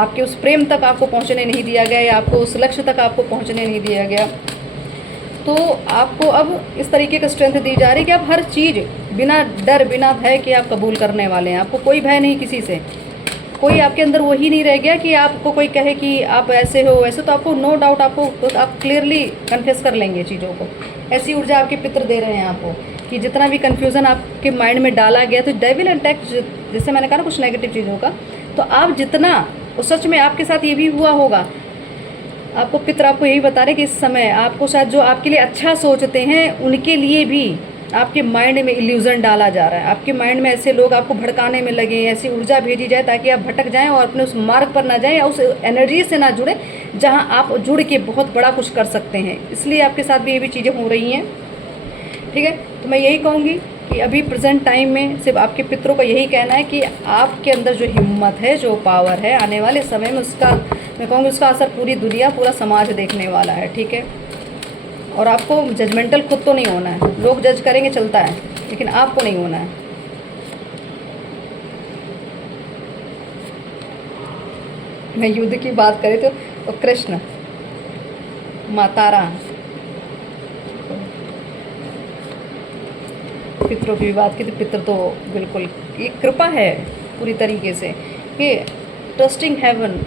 आपके उस प्रेम तक आपको पहुंचने नहीं दिया गया, या आपको उस लक्ष्य तक आपको पहुंचने नहीं दिया गया। तो आपको अब इस तरीके का स्ट्रेंथ दी जा रही है कि आप हर चीज़ बिना डर, बिना भय के आप कबूल करने वाले हैं। आपको कोई भय नहीं किसी से, कोई आपके अंदर वही नहीं रह गया कि आपको कोई कहे कि आप ऐसे हो वैसे, तो आपको नो डाउट, आपको तो आप क्लियरली कन्फेस कर लेंगे चीज़ों को। ऐसी ऊर्जा आपके पितर दे रहे हैं आपको कि जितना भी कन्फ्यूज़न आपके माइंड में डाला गया, तो डेविल अटैक, जैसे मैंने कहा ना कुछ नेगेटिव चीज़ों का, तो आप जितना, और सच में आपके साथ ये भी हुआ होगा, आपको पितर आपको यही बता रहे कि इस समय आपको शायद जो आपके लिए अच्छा सोचते हैं, उनके लिए भी आपके माइंड में इल्यूज़न डाला जा रहा है। आपके माइंड में ऐसे लोग आपको भड़काने में लगे, ऐसी ऊर्जा भेजी जाए ताकि आप भटक जाएं और अपने उस मार्ग पर ना जाएं, या उस एनर्जी से ना जुड़े जहां आप जुड़ के बहुत बड़ा कुछ कर सकते हैं। इसलिए आपके साथ भी ये भी चीज़ें हो रही हैं, ठीक है। तो मैं यही कहूँगी कि अभी प्रेजेंट टाइम में सिर्फ आपके पितरों का यही कहना है कि आपके अंदर जो हिम्मत है, जो पावर है, आने वाले समय में उसका, मैं कहूँगी उसका असर पूरी दुनिया, पूरा समाज देखने वाला है, ठीक है। और आपको जजमेंटल खुद तो नहीं होना है, लोग जज करेंगे चलता है, लेकिन आपको नहीं होना है। मैं युद्ध की बात करें तो कृष्ण, माँ तारा, पितरों की भी बात की तो पितर तो बिल्कुल, ये कृपा है, पूरी तरीके से, कि ट्रस्टिंग हेवन।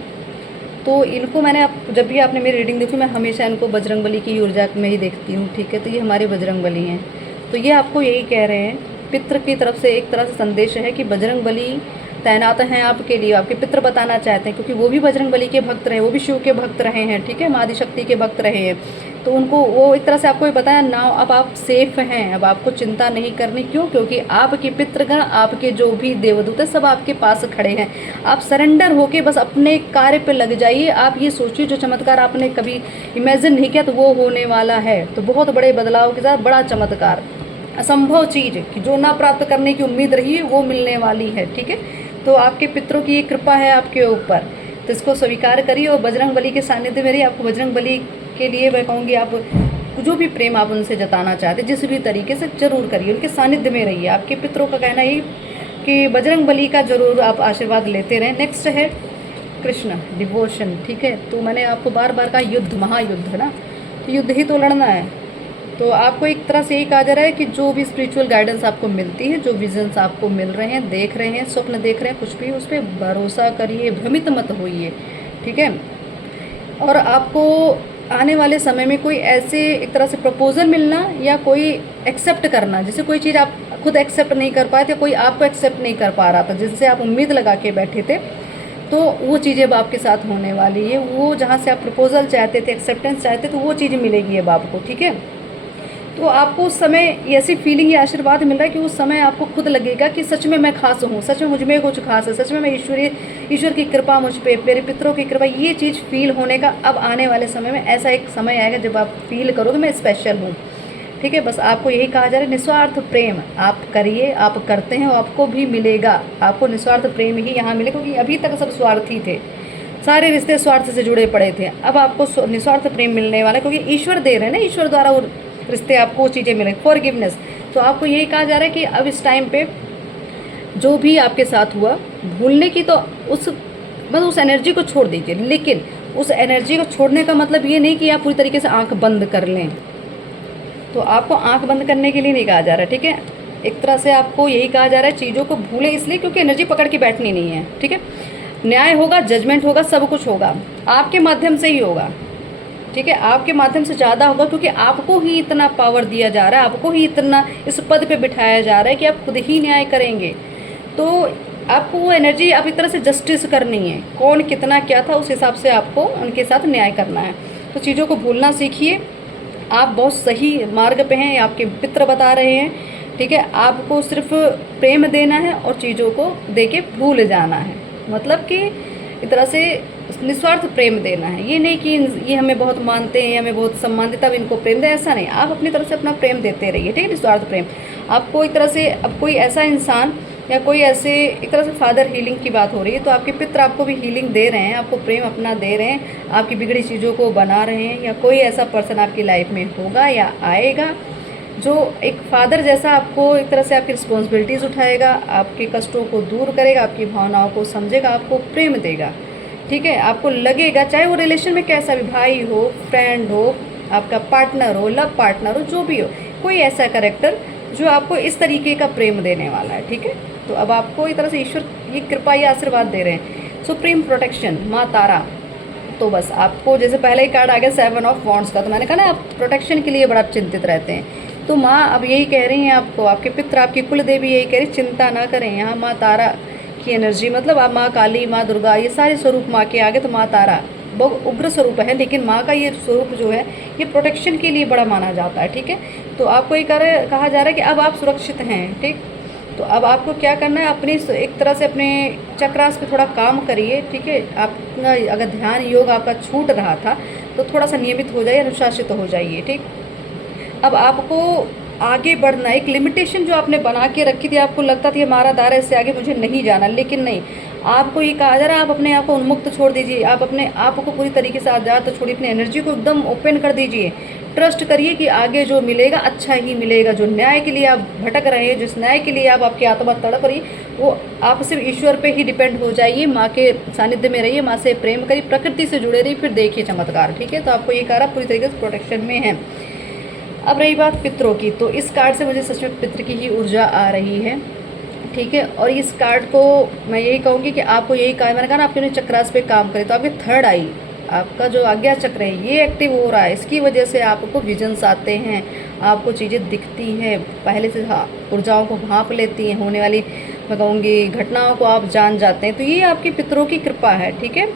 तो इनको मैंने जब भी आपने मेरी रीडिंग देखी, मैं हमेशा इनको बजरंगबली की ऊर्जा में ही देखती हूँ, ठीक है। तो ये हमारे बजरंगबली हैं। तो ये आपको यही कह रहे हैं, पितृ की तरफ से एक तरह से संदेश है कि बजरंगबली तैनात हैं आपके लिए, आपके पितृ बताना चाहते हैं, क्योंकि वो भी बजरंगबली के भक्त रहे, वो भी शिव के भक्त रहे हैं, ठीक है, माँ आदिशक्ति के भक्त रहे हैं। तो उनको वो एक तरह से आपको ये बताया ना, अब आप सेफ हैं, अब आपको चिंता नहीं करनी। क्यों? क्योंकि आपके पितृगण, आपके जो भी देवदूत है, सब आपके पास खड़े हैं। आप सरेंडर होके बस अपने कार्य पे लग जाइए। आप ये सोचिए जो चमत्कार आपने कभी इमेजिन नहीं किया, तो वो होने वाला है। तो बहुत बड़े बदलाव के साथ बड़ा चमत्कार, असंभव चीज़ कि जो ना प्राप्त करने की उम्मीद रही है वो मिलने वाली है, ठीक है। तो आपके पितरों की ये कृपा है आपके ऊपर, तो इसको स्वीकार करिए और बजरंगबली के सानिध्य में रहिए। आपको बजरंगबली के लिए मैं कहूँगी, आप जो भी प्रेम आप उनसे जताना चाहते जिस भी तरीके से, ज़रूर करिए, उनके सानिध्य में रहिए। आपके पितरों का कहना ये कि बजरंगबली का ज़रूर आप आशीर्वाद लेते रहें। नेक्स्ट है कृष्ण, डिवोशन, ठीक है। तो मैंने आपको बार बार कहा युद्ध, महायुद्ध है ना, तो युद्ध ही तो लड़ना है। तो आपको एक तरह से यही कहा जा रहा है कि जो भी स्पिरिचुअल गाइडेंस आपको मिलती है, जो विजन्स आपको मिल रहे हैं, देख रहे हैं, स्वप्न देख रहे हैं, कुछ भी, उस पर भरोसा करिए, भ्रमित मत होइए, ठीक है। और आपको आने वाले समय में कोई ऐसे एक तरह से प्रपोजल मिलना या कोई एक्सेप्ट करना, जैसे कोई चीज़ आप खुद एक्सेप्ट नहीं कर पाए थे, कोई आपको एक्सेप्ट नहीं कर पा रहा था, जिनसे आप उम्मीद लगा के बैठे थे, तो वो चीज़ें अब आपके साथ होने वाली है। वो जहाँ से आप प्रपोजल चाहते थे, एक्सेप्टेंस चाहते थे, तो वो चीज़ मिलेगी अब आपको, ठीक है। तो आपको उस समय ऐसी फीलिंग या आशीर्वाद मिल रहा है कि उस समय आपको खुद लगेगा कि सच में मैं खास हूँ, सच में मुझ में कुछ खास है, सच में मैं ईश्वर की कृपा मुझ पे, मेरे पितरों की कृपा, ये चीज़ फील होने का अब आने वाले समय में ऐसा एक समय आएगा जब आप फील करोगे मैं स्पेशल हूँ, ठीक है। बस आपको यही कहा जा रहा है, निस्वार्थ प्रेम आप करिए, आप करते हैं, आपको भी मिलेगा। आपको निस्वार्थ प्रेम ही यहाँ मिले, क्योंकि अभी तक सब स्वार्थी थे, सारे रिश्ते स्वार्थ से जुड़े पड़े थे। अब आपको निस्वार्थ प्रेम मिलने वाला है, क्योंकि ईश्वर दे रहे हैं ना, ईश्वर द्वारा वो रिश्ते आपको चीज़ें मिले, फॉरगिवनेस। तो आपको यही कहा जा रहा है कि अब इस टाइम पे जो भी आपके साथ हुआ, भूलने की तो उस एनर्जी को छोड़ दीजिए। लेकिन उस एनर्जी को छोड़ने का मतलब ये नहीं कि आप पूरी तरीके से आंख बंद कर लें। तो आपको आंख बंद करने के लिए नहीं कहा जा रहा है, ठीक है। एक तरह से आपको यही कहा जा रहा है, चीज़ों को भूलें इसलिए क्योंकि एनर्जी पकड़ के बैठनी नहीं है, ठीक है। न्याय होगा, जजमेंट होगा, सब कुछ होगा, आपके माध्यम से ही होगा, ठीक है। आपके माध्यम से ज़्यादा होगा, क्योंकि आपको ही इतना पावर दिया जा रहा है, आपको ही इतना इस पद पे बिठाया जा रहा है कि आप खुद ही न्याय करेंगे। तो आपको वो एनर्जी आप एक तरह से जस्टिस करनी है, कौन कितना क्या था उस हिसाब से आपको उनके साथ न्याय करना है। तो चीज़ों को भूलना सीखिए, आप बहुत सही मार्ग पे हैं, आपके पितर बता रहे हैं, ठीक है। आपको सिर्फ प्रेम देना है और चीज़ों को दे के भूल जाना है, मतलब कि एक तरह से निस्वार्थ प्रेम देना है। ये नहीं कि ये हमें बहुत मानते हैं, हमें बहुत सम्मान देता, अब इनको प्रेम दें, ऐसा नहीं। आप अपनी तरफ से अपना प्रेम देते रहिए, ठीक है, निस्वार्थ प्रेम। आपको एक तरह से अब कोई ऐसा इंसान या कोई ऐसे एक तरह से फादर हीलिंग की बात हो रही है, तो आपके पितर आपको भी हीलिंग दे रहे हैं, आपको प्रेम अपना दे रहे हैं, आपकी बिगड़ी चीज़ों को बना रहे हैं। या कोई ऐसा पर्सन आपकी लाइफ में होगा या आएगा जो एक फादर जैसा आपको एक तरह से आपकी रिस्पॉन्सिबिलिटीज़ उठाएगा, आपके कष्टों को दूर करेगा, आपकी भावनाओं को समझेगा, आपको प्रेम देगा, ठीक है। आपको लगेगा, चाहे वो रिलेशन में कैसा भी, भाई हो, फ्रेंड हो, आपका पार्टनर हो, लव पार्टनर हो, जो भी हो, कोई ऐसा कैरेक्टर जो आपको इस तरीके का प्रेम देने वाला है, ठीक है। तो अब आपको एक तरह से ईश्वर ये कृपा, ये आशीर्वाद दे रहे हैं, सुप्रीम प्रोटेक्शन, माँ तारा। तो बस आपको जैसे पहले ही कार्ड आ गया 7 ऑफ वॉन्ड्स का, तो मैंने कहा ना आप प्रोटेक्शन के लिए बड़ा चिंतित रहते हैं। तो माँ अब यही कह रही हैं आपको, आपके पितर, आपकी कुल देवी यही कह रही, चिंता ना करें। यहाँ माँ तारा की एनर्जी, मतलब आप माँ काली, माँ दुर्गा, ये सारे स्वरूप माँ के आगे, तो माँ तारा बहुत उग्र स्वरूप है, लेकिन माँ का ये स्वरूप जो है ये प्रोटेक्शन के लिए बड़ा माना जाता है, ठीक है। तो आपको ये कहा जा रहा है कि अब आप सुरक्षित हैं, ठीक। तो अब आपको क्या करना है, अपनी एक तरह से अपने चक्रास पे थोड़ा काम करिए, ठीक है। आपका अगर ध्यान योग आपका छूट रहा था तो थोड़ा सा नियमित हो जाइए, अनुशासित हो जाइए, ठीक। अब आपको आगे बढ़ना, एक लिमिटेशन जो आपने बना के रखी थी, आपको लगता था हमारा दायरा, इससे आगे मुझे नहीं जाना, लेकिन नहीं, आपको ये कहा जा रहा है आप अपने आप को उन्मुक्त छोड़ दीजिए, आप अपने आप को पूरी तरीके से आज़ाद तो छोड़िए, अपनी एनर्जी को एकदम ओपन कर दीजिए, ट्रस्ट करिए कि आगे जो मिलेगा अच्छा ही मिलेगा। जो न्याय के लिए आप भटक रहे हैं, जिस न्याय के लिए आप आपकी आत्मा तड़प रही, वो आप सिर्फ ईश्वर पे ही डिपेंड हो जाइए, माँ के सानिध्य में रहिए, माँ से प्रेम करिए, प्रकृति से जुड़े रहिए, फिर देखिए चमत्कार, ठीक है। तो आपको ये कहा पूरी तरीके से प्रोटेक्शन में है। अब रही बात पितरों की, तो इस कार्ड से मुझे सच में पितृ की ही ऊर्जा आ रही है, ठीक है। और इस कार्ड को मैं यही कहूँगी कि आपको यही कहा, मैंने कहा ना आपके चक्रास पे काम करे, तो आपके थर्ड आई, आपका जो आज्ञा चक्र है ये एक्टिव हो रहा है। इसकी वजह से आपको विजन्स आते हैं, आपको चीज़ें दिखती हैं, पहले से ऊर्जाओं को भांप लेती हैं, होने वाली मैं कहूँगी घटनाओं को आप जान जाते हैं। तो ये आपके पितरों की कृपा है, ठीक है।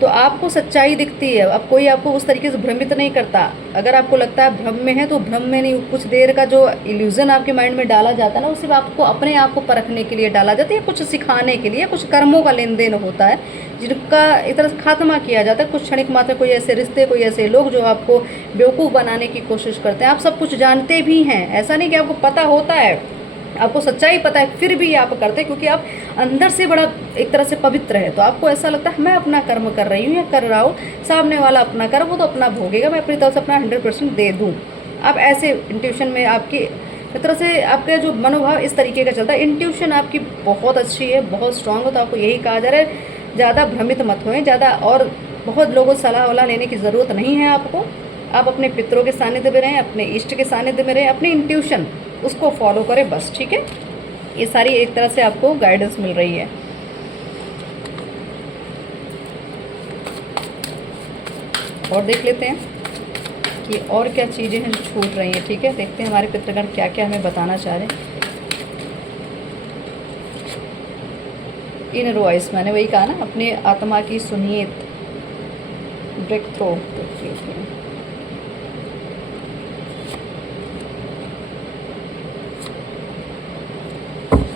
तो आपको सच्चाई दिखती है, अब कोई आपको उस तरीके से भ्रमित नहीं करता। अगर आपको लगता है भ्रम में है तो भ्रम में नहीं, कुछ देर का जो इल्यूज़न आपके माइंड में डाला जाता है ना, उसे आपको अपने आप को परखने के लिए डाला जाता है, कुछ सिखाने के लिए, कुछ कर्मों का लेन देन होता है जिनका एक तरह से खात्मा किया जाता है। कुछ क्षणिक मात्र कोई ऐसे रिश्ते, कोई ऐसे लोग जो आपको बेवकूफ़ बनाने की कोशिश करते हैं। आप सब कुछ जानते भी हैं, ऐसा नहीं कि आपको पता होता है, आपको सच्चाई पता है, फिर भी आप करते हैं क्योंकि आप अंदर से बड़ा एक तरह से पवित्र है। तो आपको ऐसा लगता है मैं अपना कर्म कर रही हूँ या कर रहा हूँ, सामने वाला अपना कर्म वो तो अपना भोगेगा, मैं अपनी तरफ से अपना 100% दे दूँ। आप ऐसे इंट्यूशन में आपकी एक तरह से आपका जो मनोभाव इस तरीके का चलता है। इंट्यूशन आपकी बहुत अच्छी है, बहुत स्ट्रांग हो, तो आपको यही कहा जा रहा है ज़्यादा भ्रमित मत होएं, ज़्यादा और बहुत लोगों से सलाह वलाह लेने की ज़रूरत नहीं है आपको। आप अपने पितरों के सानिध्य में रहें, अपने इष्ट के सानिध्य में रहें, अपनी इंट्यूशन उसको फॉलो करें बस, ठीक है। ये सारी एक तरह से आपको गाइडेंस मिल रही है। और देख लेते हैं कि और क्या चीज़ें हैं जो छूट रही हैं, ठीक है। देखते हैं हमारे पितृगण क्या क्या हमें बताना चाह रहे हैं। इनर वॉइस, मैंने वही कहा ना, अपने आत्मा की सुनिए, ब्रेक थ्रो।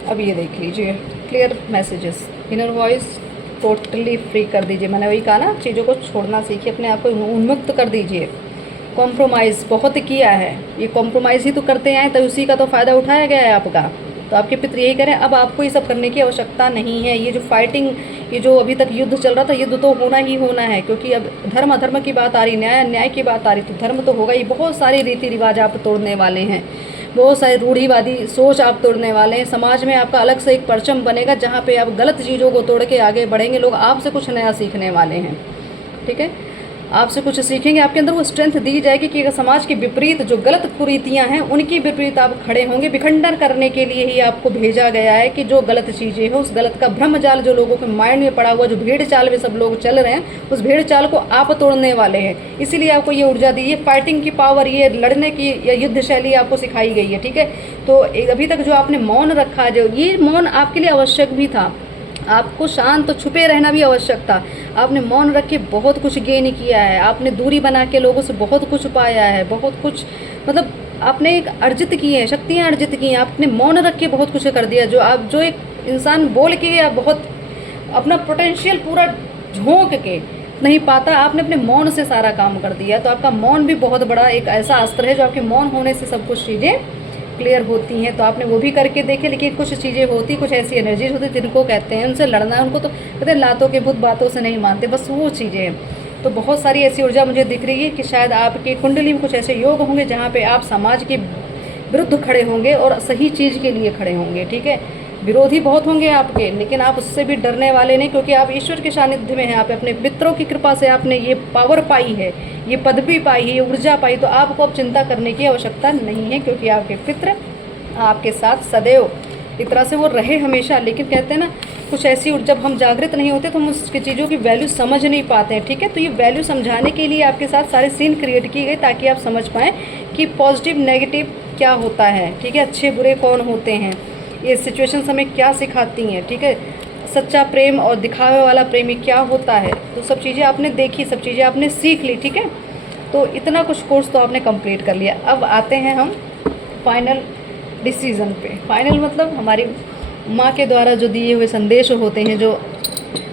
अब ये देख लीजिए, clear messages, inner voice totally free कर दीजिए। मैंने वही कहा ना, चीज़ों को छोड़ना सीखिए, अपने आप को उन्मुक्त कर दीजिए। कॉम्प्रोमाइज़ बहुत किया है, ये कॉम्प्रोमाइज़ ही तो करते आए, तो उसी का तो फ़ायदा उठाया गया है आपका। तो आपके पितृ यही करें, अब आपको ये सब करने की आवश्यकता नहीं है। ये जो फाइटिंग, ये जो अभी तक युद्ध चल रहा था, युद्ध तो होना ही होना है, क्योंकि अब धर्म अधर्म की बात आ रही, न्याय अन्याय की बात आ रही, तो धर्म तो होगा ही। बहुत सारे रीति रिवाज आप तोड़ने वाले हैं, बहुत सारे रूढ़िवादी सोच आप तोड़ने वाले हैं। समाज में आपका अलग से एक परचम बनेगा जहाँ पे आप गलत चीज़ों को तोड़ के आगे बढ़ेंगे। लोग आपसे कुछ नया सीखने वाले हैं, ठीक है, आपसे कुछ सीखेंगे, आपके अंदर वो स्ट्रेंथ दी जाएगी कि अगर समाज के विपरीत जो गलत कुरीतियाँ हैं उनकी विपरीत आप खड़े होंगे। विखंडन करने के लिए ही आपको भेजा गया है कि जो गलत चीज़ें हैं, उस गलत का ब्रह्मजाल जो लोगों के माइंड में पड़ा हुआ, जो भेड़ चाल में सब लोग चल रहे हैं, उस भेड़ चाल को आप तोड़ने वाले हैं। इसीलिए आपको ये ऊर्जा दी, ये फाइटिंग की पावर, ये लड़ने की या युद्ध शैली आपको सिखाई गई है, ठीक है। तो अभी तक जो आपने मौन रखा, जो ये मौन आपके लिए आवश्यक भी था, आपको शांत तो छुपे रहना भी आवश्यक था। आपने मौन रख के बहुत कुछ गेन किया है, आपने दूरी बना के लोगों से बहुत कुछ पाया है, बहुत कुछ मतलब आपने एक अर्जित की है, शक्तियाँ अर्जित की हैं। आपने मौन रख के बहुत कुछ कर दिया। जो एक इंसान बोल के या बहुत अपना पोटेंशियल पूरा झोंक के नहीं पाता, आपने अपने मौन से सारा काम कर दिया। तो आपका मौन भी बहुत बड़ा एक ऐसा अस्त्र है जो आपके मौन होने से सब कुछ चीज़ें क्लियर होती हैं। तो आपने वो भी करके देखे, लेकिन कुछ चीज़ें होती, कुछ ऐसी एनर्जीज होती जिनको कहते हैं उनसे लड़ना है। उनको तो कहते हैं लातों के भूत बातों से नहीं मानते, बस वो चीज़ें हैं। तो बहुत सारी ऐसी ऊर्जा मुझे दिख रही है कि शायद आपकी कुंडली में कुछ ऐसे योग होंगे जहाँ पे आप समाज के विरुद्ध खड़े होंगे और सही चीज़ के लिए खड़े होंगे, ठीक है। विरोधी बहुत होंगे आपके, लेकिन आप उससे भी डरने वाले नहीं, क्योंकि आप ईश्वर के सानिध्य में हैं। आप अपने पितरों की कृपा से आपने ये पावर पाई है, ये पदवी पाई है, ये ऊर्जा पाई। तो आपको अब चिंता करने की आवश्यकता नहीं है, क्योंकि आपके पितर आपके साथ सदैव एक तरह से वो रहे हमेशा। लेकिन कहते हैं ना, कुछ ऐसी जब हम जागृत नहीं होते तो हम उसकी चीज़ों की वैल्यू समझ नहीं पाते हैं, ठीक है। तो ये वैल्यू समझाने के लिए आपके साथ सारे सीन क्रिएट की गई, ताकि आप समझ पाएँ कि पॉजिटिव नेगेटिव क्या होता है, ठीक है, अच्छे बुरे कौन होते हैं, ये सिचुएशंस हमें क्या सिखाती हैं, ठीक है, सच्चा प्रेम और दिखावे वाला प्रेमी क्या होता है। तो सब चीज़ें आपने देखी, सब चीज़ें आपने सीख ली, ठीक है। तो इतना कुछ कोर्स तो आपने कंप्लीट कर लिया। अब आते हैं हम फाइनल डिसीज़न पे। फाइनल मतलब हमारी माँ के द्वारा जो दिए हुए संदेश होते हैं, जो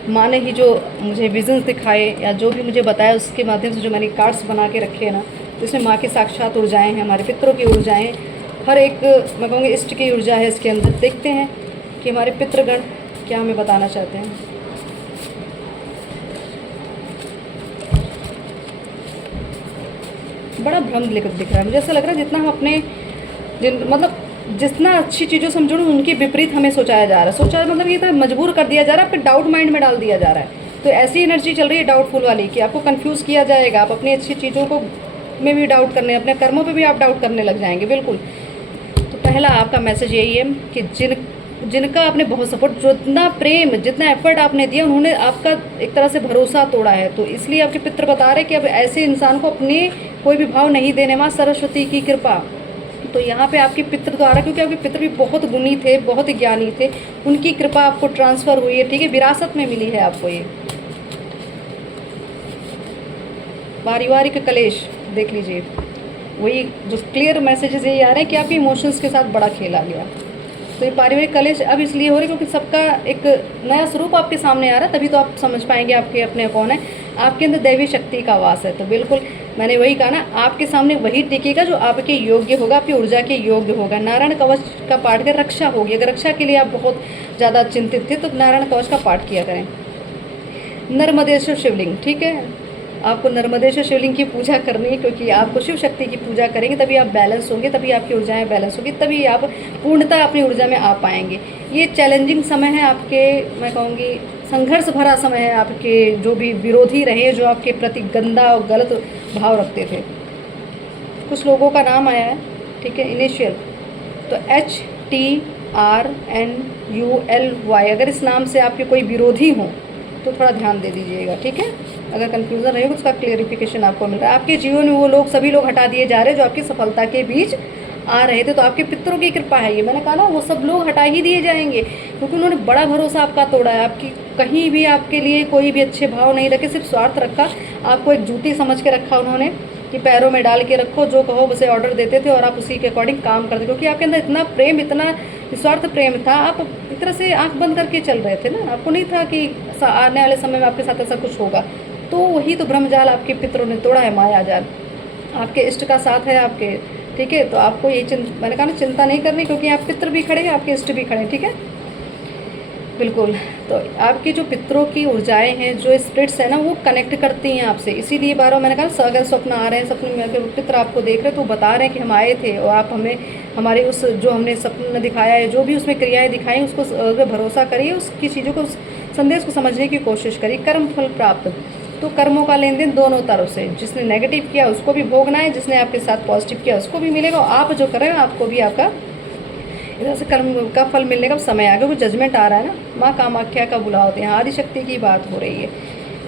माँ ने ही जो मुझे विजन्स दिखाए या जो भी मुझे बताया, उसके माध्यम से जो मैंने कार्ड्स बना के रखे हैं ना, जिसमें माँ की साक्षात ऊर्जाएँ हैं, हमारे पितरों की ऊर्जाएँ, हर एक मैं कहूँगी इष्ट की ऊर्जा है इसके अंदर। देखते हैं कि हमारे पितृगण क्या हमें बताना चाहते हैं। बड़ा भ्रम दिख रहा है मुझे, ऐसा लग रहा है जितना हम अपने मतलब जितना अच्छी चीज़ों से हम जुड़े उनके विपरीत हमें सोचाया जा रहा है। सोचा मतलब ये तो मजबूर कर दिया जा रहा है, आपके डाउट माइंड में डाल दिया जा रहा है। तो ऐसी एनर्जी चल रही है डाउटफुल वाली कि आपको कंफ्यूज किया जाएगा, आप अपनी अच्छी चीज़ों को में भी डाउट करने, अपने कर्मों पे भी आप डाउट करने लग जाएंगे, बिल्कुल। तो पहला आपका मैसेज यही है कि जिन जिनका आपने बहुत सपोर्ट, जितना प्रेम, जितना एफर्ट आपने दिया, उन्होंने आपका एक तरह से भरोसा तोड़ा है। तो इसलिए आपके पितृ बता रहे हैं कि अब ऐसे इंसान को अपने कोई भी भाव नहीं देने, माँ सरस्वती की कृपा। तो यहाँ पे आपके पितृ द्वारा, क्योंकि आपके पितृ भी बहुत गुणी थे, बहुत ज्ञानी थे, उनकी कृपा आपको ट्रांसफ़र हुई है, ठीक है, विरासत में मिली है आपको ये। पारिवारिक कलेश देख लीजिए, वही जो क्लियर मैसेजेस यही आ रहे हैं कि आपके इमोशंस के साथ बड़ा खेला गया। तो ये पारिवारिक कलेश अब इसलिए हो रहे क्योंकि सबका एक नया स्वरूप आपके सामने आ रहा है, तभी तो आप समझ पाएंगे आपके अपने कौन है। आपके अंदर दैवी शक्ति का वास है, तो बिल्कुल मैंने वही कहा ना, आपके सामने वही टिकेगा जो आपके योग्य होगा, आपकी ऊर्जा के योग्य होगा। नारायण कवच का पाठ कर रक्षा होगी। अगर रक्षा के लिए आप बहुत ज़्यादा चिंतित थे तो नारायण कवच का पाठ किया करें। नर्मदेश्वर शिवलिंग, ठीक है, आपको नर्मदेश्वर शिवलिंग की पूजा करनी है, क्योंकि आपको शिव शक्ति की पूजा करेंगे तभी आप बैलेंस होंगे, तभी आपकी ऊर्जाएं बैलेंस होगी, तभी आप पूर्णतः अपनी ऊर्जा में आ पाएंगे। ये चैलेंजिंग समय है आपके, मैं कहूँगी संघर्ष भरा समय है आपके, जो भी विरोधी रहे, जो आपके प्रति गंदा और गलत भाव रखते थे। कुछ लोगों का नाम आया है, ठीक है, इनिशियल, तो HTRNULY, अगर इस नाम से आपके कोई विरोधी हों तो थोड़ा ध्यान दे दीजिएगा, ठीक है। अगर कंफ्यूजन रहेगा उसका क्लियरिफिकेशन आपको मिल रहा है। आपके जीवन में वो लोग, सभी लोग हटा दिए जा रहे हैं जो आपकी सफलता के बीच आ रहे थे। तो आपके पितरों की कृपा है ये, मैंने कहा ना, वो सब लोग हटा ही दिए जाएंगे, क्योंकि उन्होंने बड़ा भरोसा आपका तोड़ा है। आपकी कहीं भी आपके लिए कोई भी अच्छे भाव नहीं रखे, सिर्फ स्वार्थ रखा, आपको एक जूती समझ के रखा उन्होंने कि पैरों में डाल के रखो, जो कहो उसे ऑर्डर देते थे और आप उसी के अकॉर्डिंग काम करते, क्योंकि आपके अंदर इतना प्रेम, इतना निस्वार्थ प्रेम था। आप एक तरह से आंख बंद करके चल रहे थे ना, आपको नहीं था कि आने वाले समय में आपके साथ ऐसा कुछ होगा। तो वही तो भ्रमजाल आपके पितरों ने तोड़ा है, माया जाल। आपके इष्ट का साथ है आपके, ठीक है। तो आपको ये मैंने कहा ना, चिंता नहीं करनी, क्योंकि आप पितृ भी खड़े हैं, आपके इष्ट भी खड़े हैं, ठीक है, बिल्कुल। तो आपकी जो पितरों की ऊर्जाएं हैं, जो स्पिरिट्स है ना, वो कनेक्ट करती हैं आपसे। इसीलिए बार मैंने कहा, अगर स्वप्न आ रहे हैं, सपने में अगर पितर आपको देख रहे हैं तो बता रहे हैं कि हम आए थे और आप हमें, हमारे उस जो हमने सपन दिखाया है, जो भी उसमें क्रियाएं दिखाई, उसको भरोसा करिए, उसकी चीज़ों को, उस संदेश को समझने की कोशिश करिए। कर्म फल प्राप्त, तो कर्मों का लेन देन दोनों तरफ से, जिसने नेगेटिव किया उसको भी भोगना है, जिसने आपके साथ पॉजिटिव किया उसको भी मिलेगा। आप जो करें आपको भी आपका इधर से कर्म का फल मिलने का समय आ गया। वो जजमेंट आ रहा है ना, माँ कामाख्या का बुलाव होते हैं, आदिशक्ति की बात हो रही है।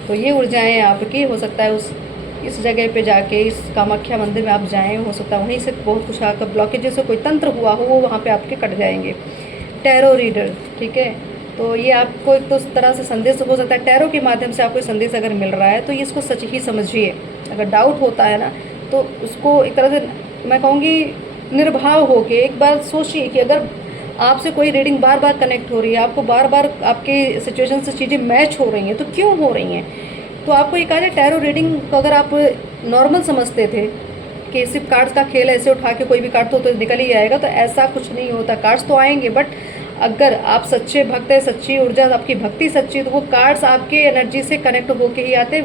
तो ये ऊर्जाएं आपकी, हो सकता है इस जगह पे जाके, इस कामाख्या मंदिर में आप जाएं, हो सकता है वहीं से बहुत कुछ आकर ब्लॉकेज से कोई तंत्र हुआ हो, वो वहाँ पे आपके कट जाएंगे। टैरो रीडर, ठीक है, तो ये आपको एक तो इस तरह से संदेश हो सकता है, टैरो के माध्यम से आपको संदेश अगर मिल रहा है तो ये इसको सच ही समझिए। अगर डाउट होता है ना तो उसको एक तरह से मैं कहूँगी निर्भाव होके एक बार सोचिए कि अगर आपसे कोई रीडिंग बार बार कनेक्ट हो रही है, आपको बार बार आपके सिचुएशन से चीज़ें मैच हो रही हैं, तो क्यों हो रही हैं। तो आपको ये कहा जाए, टैरो रीडिंग को अगर आप नॉर्मल समझते थे कि सिर्फ कार्ड्स का खेल, ऐसे उठा के कोई भी कार्ड तो निकल ही आएगा, तो ऐसा कुछ नहीं होता। कार्ड्स तो आएंगे, बट अगर आप सच्चे भक्त हैं, सच्ची ऊर्जा, आपकी भक्ति सच्ची, तो वो कार्ड्स आपके एनर्जी से कनेक्ट होके ही आते।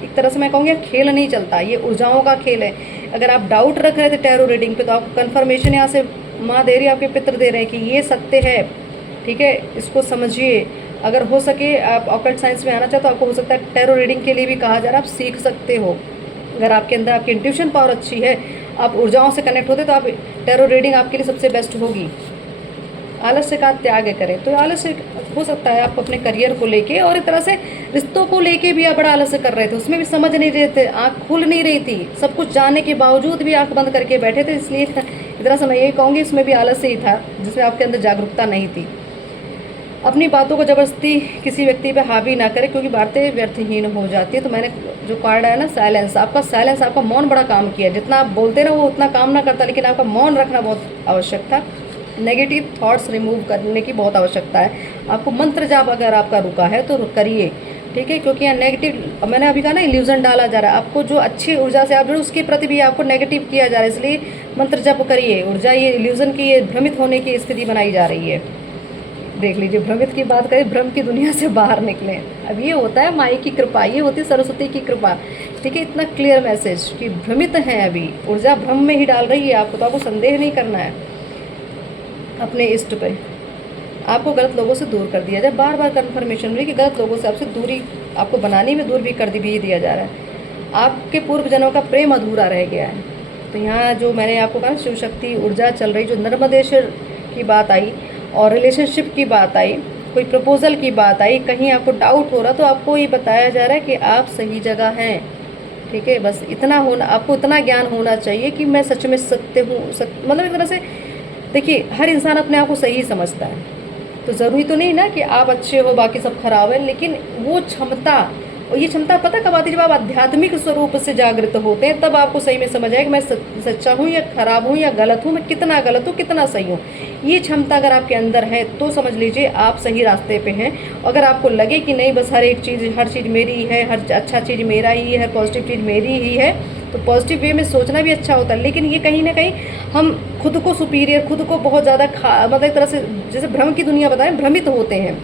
एक तरह से मैं कहूँगी खेल नहीं चलता, ये ऊर्जाओं का खेल है। अगर आप डाउट रख रहे थे टैरो रीडिंग पे, तो आपको कन्फर्मेशन यहाँ से माँ दे रही है, आपके पितर दे रहे हैं कि ये सत्य है, ठीक है, इसको समझिए। अगर हो सके आप ऑकल्ट साइंस में आना चाहते तो आपको हो सकता है टैरो रीडिंग के लिए भी कहा जा रहा है, आप सीख सकते हो। अगर आपके अंदर आपकी इंट्यूशन पावर अच्छी है, आप ऊर्जाओं से कनेक्ट होते, तो आप टैरो रीडिंग आपके लिए सबसे बेस्ट होगी। आलस्य का त्याग करें, तो आलस्य हो सकता है आप अपने करियर को लेके, और एक तरह से रिश्तों को लेके भी आप बड़ा आलस्य कर रहे थे, उसमें भी समझ नहीं रहे थे, आँख खुल नहीं रही थी, सब कुछ जानने के बावजूद भी आँख बंद करके बैठे थे। इसलिए इतना समय यही कहूँगी, इसमें भी आलस्य ही था, जिसमें आपके अंदर जागरूकता नहीं थी। अपनी बातों को ज़बरदस्ती किसी व्यक्ति पे हावी ना करें, क्योंकि बातें व्यर्थहीन हो जाती है। तो मैंने जो कार्ड है ना, साइलेंस, आपका साइलेंस, आपका मौन बड़ा काम किया। जितना आप बोलते ना वो उतना काम ना करता, लेकिन आपका मौन रखना बहुत आवश्यक था। नेगेटिव थॉट्स रिमूव करने की बहुत आवश्यकता है। आपको मंत्र जाप अगर आपका रुका है तो करिए, ठीक है, क्योंकि यहाँ नेगेटिव, मैंने अभी कहा ना, इल्यूजन डाला जा रहा है। आपको जो अच्छी ऊर्जा से आप जुड़े, उसके प्रति भी आपको नेगेटिव किया जा रहा है, इसलिए मंत्र जाप करिए। ऊर्जा ये इल्यूजन की, ये भ्रमित होने की स्थिति बनाई जा रही है। देख लीजिए, भ्रमित की बात करें, भ्रम की दुनिया से बाहर निकले। अब ये होता है माई की कृपा, ये होती है सरस्वती की कृपा, ठीक है। इतना क्लियर मैसेज कि भ्रमित हैं, अभी ऊर्जा भ्रम में ही डाल रही है आपको, तो आपको संदेह नहीं करना है अपने इष्ट पे। आपको गलत लोगों से दूर कर दिया जाए, बार बार कन्फर्मेशन मिली कि गलत लोगों से आपसे दूरी आपको बनाने में दूर भी कर भी दिया जा रहा है। आपके पूर्वजनों का प्रेम अधूरा रह गया है। तो यहाँ जो मैंने आपको कहा शिव शक्ति ऊर्जा चल रही, जो नर्मदेश्वर की बात आई, और रिलेशनशिप की बात आई, कोई प्रपोजल की बात आई, कहीं आपको डाउट हो रहा, तो आपको ये बताया जा रहा है कि आप सही जगह हैं। ठीक है, बस इतना होना, आपको इतना ज्ञान होना चाहिए कि मैं सच में सत्य हूँ। मतलब एक तरह से देखिए, हर इंसान अपने आप को सही समझता है, तो ज़रूरी तो नहीं ना कि आप अच्छे हो बाकी सब खराब है, लेकिन वो क्षमता, और ये क्षमता पता कब आती है, जब आप आध्यात्मिक स्वरूप से जागृत होते हैं, तब आपको सही में समझ आए कि मैं सच्चा हूँ या खराब हूँ या गलत हूँ, मैं कितना गलत हूँ कितना सही हूँ। ये क्षमता अगर आपके अंदर है तो समझ लीजिए आप सही रास्ते पे हैं। अगर आपको लगे कि नहीं बस हर एक चीज़, हर चीज़ मेरी है, हर अच्छा चीज़ मेरा ही है, हर पॉजिटिव चीज़ मेरी ही है, तो पॉजिटिव वे में सोचना भी अच्छा होता है, लेकिन ये कहीं ना कहीं हम खुद को सुपीरियर, खुद को बहुत ज़्यादा मतलब एक तरह से जैसे भ्रम की दुनिया बताएं, भ्रमित होते हैं।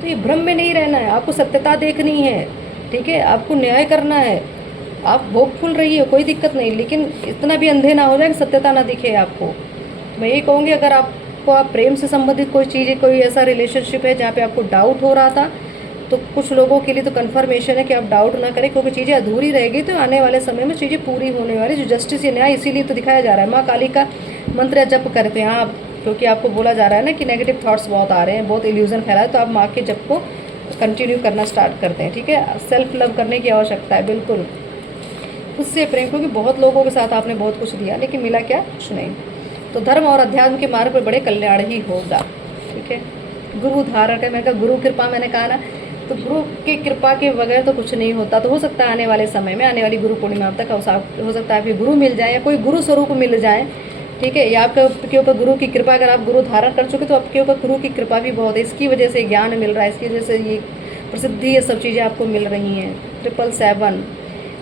तो ये भ्रम में नहीं रहना है, आपको सत्यता देखनी है। ठीक है, आपको न्याय करना है, आप होपफुल रहिए, कोई दिक्कत नहीं, लेकिन इतना भी अंधे ना हो जाए कि सत्यता ना दिखे आपको। मैं ये कहूँगी, अगर आपको आप प्रेम से संबंधित कोई चीज़, कोई ऐसा रिलेशनशिप है जहाँ पे आपको डाउट हो रहा था, तो कुछ लोगों के लिए तो कन्फर्मेशन है कि आप डाउट ना करें, क्योंकि चीज़ें अधूरी रहेगी तो आने वाले समय में चीज़ें पूरी होने वाली। जो जस्टिस या न्याय, इसीलिए तो दिखाया जा रहा है। माँ काली का मंत्र जप करते हैं आप, क्योंकि आपको बोला जा रहा है ना कि नेगेटिव थॉट्स बहुत आ रहे हैं, बहुत इल्यूजन फैला है, तो आप माँ के जप को कंटिन्यू करना स्टार्ट करते हैं। ठीक है, सेल्फ लव करने की आवश्यकता है, बिल्कुल खुद से प्रेम, क्योंकि बहुत लोगों के साथ आपने बहुत कुछ दिया लेकिन मिला क्या, कुछ नहीं। तो धर्म और अध्यात्म के मार्ग पर बड़े कल्याण ही होगा। ठीक है, गुरु धारण का, मैंने कहा गुरु कृपा, मैंने कहा ना, तो गुरु की कृपा के बगैर तो कुछ नहीं होता। तो हो सकता है आने वाले समय में, आने वाली गुरु पूर्णिमा तक हो सकता है आपके गुरु मिल जाए या कोई गुरु स्वरूप मिल जाए। ठीक है, या आपके ऊपर गुरु की कृपा, अगर आप गुरु धारण कर चुके तो आपके ऊपर गुरु की कृपा भी बहुत है, इसकी वजह से ज्ञान मिल रहा है, इसकी वजह से ये प्रसिद्धि, ये सब चीज़ें आपको मिल रही हैं। 777।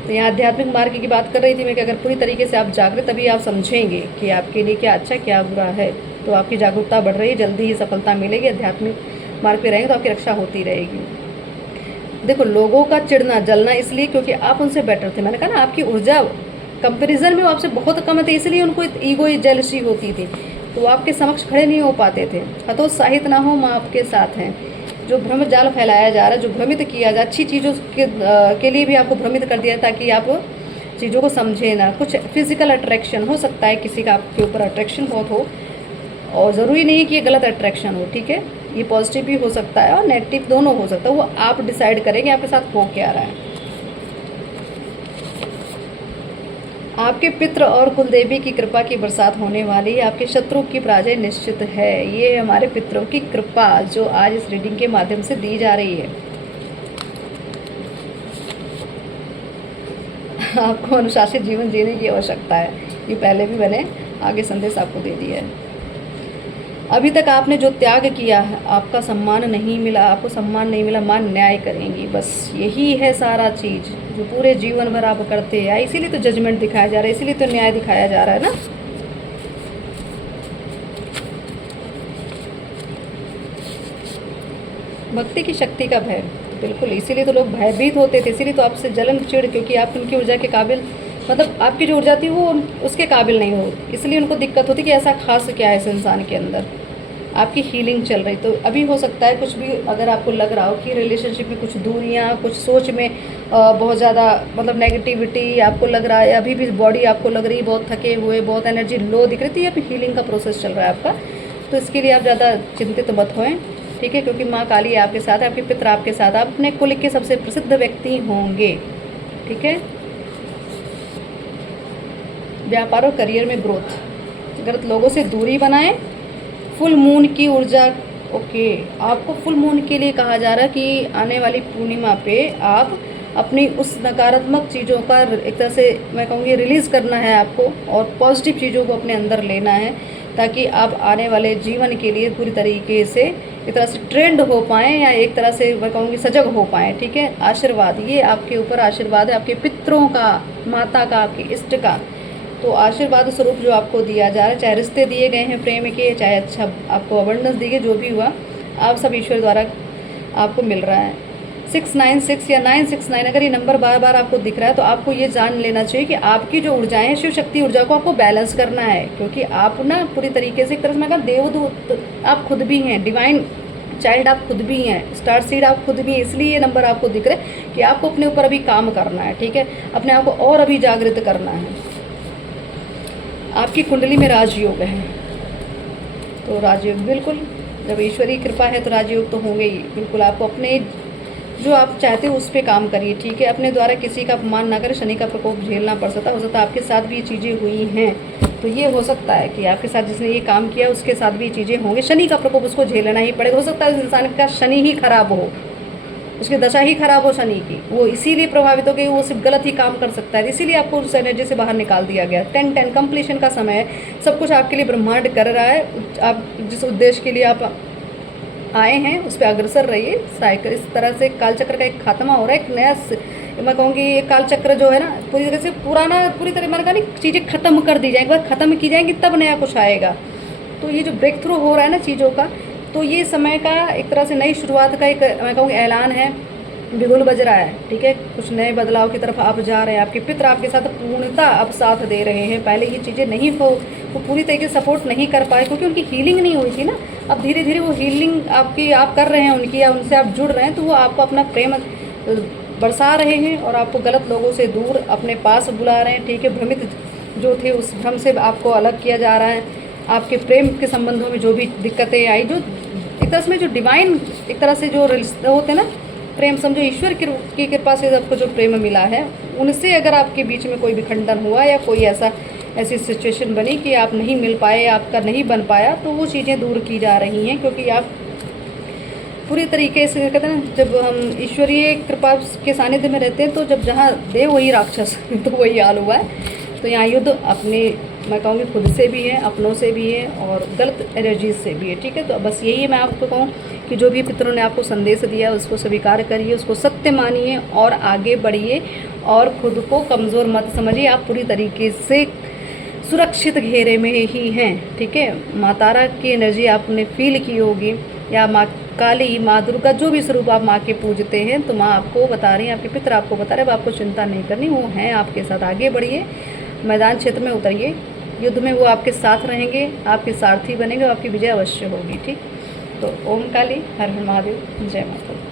तो यहाँ आध्यात्मिक मार्ग की बात कर रही थी मैं कि अगर पूरी तरीके से आप जागृत, तभी आप समझेंगे कि आपके लिए क्या अच्छा क्या बुरा है। तो आपकी जागरूकता बढ़ रही है, जल्दी ही सफलता मिलेगी। आध्यात्मिक मार्ग पे रहेंगे तो आपकी रक्षा होती रहेगी। देखो, लोगों का चिढ़ना जलना इसलिए क्योंकि आप उनसे बेटर थे। मैंने कहा ना, आपकी ऊर्जा कंपैरिजन में वो आपसे बहुत कम थे, इसलिए उनको ईगो जेलसी होती थी, तो वो आपके समक्ष खड़े नहीं हो पाते थे। हतोत्साहित ना हो, माँ आपके साथ हैं। जो भ्रम जाल फैलाया जा रहा है, जो भ्रमित किया जा, अच्छी चीज़ों के लिए भी आपको भ्रमित कर दिया ताकि आप चीज़ों को समझे ना। कुछ फिजिकल अट्रैक्शन हो सकता है, किसी का आपके ऊपर अट्रैक्शन बहुत हो, और ज़रूरी नहीं कि ये गलत अट्रैक्शन हो। ठीक है, ये पॉजिटिव भी हो सकता है और नेगेटिव दोनों हो सकता है, वो आप डिसाइड करेंगे आपके साथ हो क्या रहा है। आपके पितृ और कुलदेवी की कृपा की बरसात होने वाली है, आपके शत्रु की पराजय निश्चित है। ये हमारे पितरों की कृपा जो आज इस रीडिंग के माध्यम से दी जा रही है। आपको अनुशासित जीवन जीने की आवश्यकता है, ये पहले भी मैंने आगे संदेश आपको दे दिया है। अभी तक आपने जो त्याग किया है, आपका सम्मान नहीं मिला, आपको सम्मान नहीं मिला, मां न्याय करेंगी। बस यही है सारा चीज़ जो पूरे जीवन भर आप करते आए, इसीलिए तो जजमेंट दिखाया जा रहा है, इसीलिए तो न्याय दिखाया जा रहा है ना। भक्ति की शक्ति का भय, बिल्कुल इसीलिए तो लोग भयभीत होते थे, इसीलिए तो आपसे जलन चिढ़, क्योंकि आप उनकी ऊर्जा के काबिल, मतलब आपकी जो ऊर्जा थी वो उसके काबिल नहीं हो, इसलिए उनको दिक्कत होती कि ऐसा खास क्या है इस इंसान के अंदर। आपकी हीलिंग चल रही, तो अभी हो सकता है कुछ भी, अगर आपको लग रहा हो कि रिलेशनशिप में कुछ दूरियां, कुछ सोच में बहुत ज़्यादा मतलब नेगेटिविटी आपको लग रहा है, अभी भी बॉडी आपको लग रही है बहुत थके हुए, बहुत एनर्जी लो दिख रही थी, अभी हीलिंग का प्रोसेस चल रहा है आपका, तो इसके लिए आप ज़्यादा चिंतित मत होएं। ठीक है, क्योंकि माँ काली आपके साथ है, आपके पितर आपके साथ, आप अपने कुल के सबसे प्रसिद्ध व्यक्ति होंगे। ठीक है, व्यापार और करियर में ग्रोथ, गलत लोगों से दूरी बनाएं। फुल मून की ऊर्जा, ओके, आपको फुल मून के लिए कहा जा रहा है कि आने वाली पूर्णिमा पे आप अपनी उस नकारात्मक चीज़ों का एक तरह से मैं कहूँगी रिलीज़ करना है आपको, और पॉजिटिव चीज़ों को अपने अंदर लेना है, ताकि आप आने वाले जीवन के लिए पूरी तरीके से एक तरह से ट्रेंड हो पाएँ, या एक तरह से मैं कहूँगी सजग हो पाएँ। ठीक है, आशीर्वाद, ये आपके ऊपर आशीर्वाद है, आपके पितरों का, माता का, आपके इष्ट का, तो आशीर्वाद स्वरूप जो आपको दिया जा रहा है, चाहे रिश्ते दिए गए हैं प्रेम के, चाहे अच्छा आपको अबंडेंस दी गई, जो भी हुआ आप सब ईश्वर द्वारा आपको मिल रहा है। 696 या 969 अगर ये नंबर बार बार आपको दिख रहा है, तो आपको ये जान लेना चाहिए कि आपकी जो ऊर्जाएं हैं, शिव शक्ति ऊर्जा को आपको बैलेंस करना है, क्योंकि आप ना पूरी तरीके से एक तरह से मैं कहा देवदूत आप खुद भी हैं, डिवाइन चाइल्ड आप खुद भी हैं, स्टार सीड आप खुद भी हैं, इसलिए ये नंबर आपको दिख रहा है कि आपको अपने ऊपर अभी काम करना है। ठीक है, अपने आप को और अभी जागृत करना है। आपकी कुंडली में राजयोग है, तो राजयोग बिल्कुल, जब ईश्वरीय कृपा है तो राजयोग तो होंगे ही। बिल्कुल आपको अपने जो आप चाहते हो उस पे काम करिए, ठीक है। अपने द्वारा किसी का अपमान ना करें, शनि का प्रकोप झेलना पड़ सकता है। हो सकता है आपके साथ भी ये चीज़ें हुई हैं, तो ये हो सकता है कि आपके साथ जिसने ये काम किया उसके साथ भी ये चीज़ें होंगी। शनि का प्रकोप उसको झेलना ही पड़ेगा। हो सकता है उस इंसान का शनि ही खराब हो, उसकी दशा ही खराब हो शनि की, वो इसीलिए प्रभावित हो गई, वो सिर्फ गलत ही काम कर सकता है, इसीलिए आपको उस एनर्जी से बाहर निकाल दिया गया। 10-10 कंप्लीशन का समय है, सब कुछ आपके लिए ब्रह्मांड कर रहा है। आप जिस उद्देश्य के लिए आप आए हैं उस पर अग्रसर रहिए। साइकिल इस तरह से कालचक्र का एक खात्मा हो रहा है, एक नया मैं कहूँगी ये कालचक्र जो है ना पूरी तरह से पुराना, पूरी तरह मैंने कहा नहीं, चीज़ें ख़त्म कर दी जाएंगी, बस ख़त्म की जाएंगी तब नया कुछ आएगा। तो ये जो ब्रेक थ्रू हो रहा है ना चीज़ों का, तो ये समय का एक तरह से नई शुरुआत का एक मैं कहूँगी ऐलान है, बिगुल बज रहा है, ठीक है। कुछ नए बदलाव की तरफ आप जा रहे हैं, आपके पितर आपके साथ पूर्णतः अब साथ दे रहे हैं। पहले ये चीज़ें नहीं हो, वो पूरी तरीके से सपोर्ट नहीं कर पाए क्योंकि उनकी हीलिंग नहीं हुई थी ना। अब धीरे धीरे वो हीलिंग आपकी आप कर रहे हैं उनकी, या उनसे आप जुड़ रहे हैं, तो वो आपको अपना प्रेम बरसा रहे हैं और आपको गलत लोगों से दूर अपने पास बुला रहे हैं, ठीक है। भ्रमित जो थे उस भ्रम से आपको अलग किया जा रहा है। आपके प्रेम के संबंधों में जो भी दिक्कतें आई, जो एक तरह से जो डिवाइन एक तरह से जो रिश्ते होते हैं ना, प्रेम समझो ईश्वर की कृपा से आपको जो प्रेम मिला है, उनसे अगर आपके बीच में कोई विखंडन हुआ या कोई ऐसी सिचुएशन बनी कि आप नहीं मिल पाए, आपका नहीं बन पाया, तो वो चीज़ें दूर की जा रही हैं क्योंकि आप पूरी तरीके से कहते हैं ना, जब हम ईश्वरीय कृपा के सानिध्य में रहते हैं तो जब जहाँ देव वही राक्षस तो वही हाल हुआ है। तो यहाँ युद्ध अपने मैं कहूँगी खुद से भी है, अपनों से भी है और गलत एनर्जीज से भी है, ठीक है। तो बस यही मैं आपको कहूँ कि जो भी पितरों ने आपको संदेश दिया है उसको स्वीकार करिए, उसको सत्य मानिए और आगे बढ़िए और खुद को कमज़ोर मत समझिए। आप पूरी तरीके से सुरक्षित घेरे में ही हैं, ठीक है। माँ तारा की एनर्जी आपने फील की होगी, या माँ काली, माँ दुर्गा, जो भी स्वरूप आप माँ के पूजते हैं, तो माँ आपको बता रही हैं, आपके पितर आपको बता रहे हैं, आपको चिंता नहीं करनी, वो हैं आपके साथ। आगे बढ़िए, मैदान क्षेत्र में उतरिए, युद्ध में वो आपके साथ रहेंगे, आपके सारथी बनेंगे और आपकी विजय अवश्य होगी, ठीक। तो ओम काली, हर हर महादेव, जय माता दी।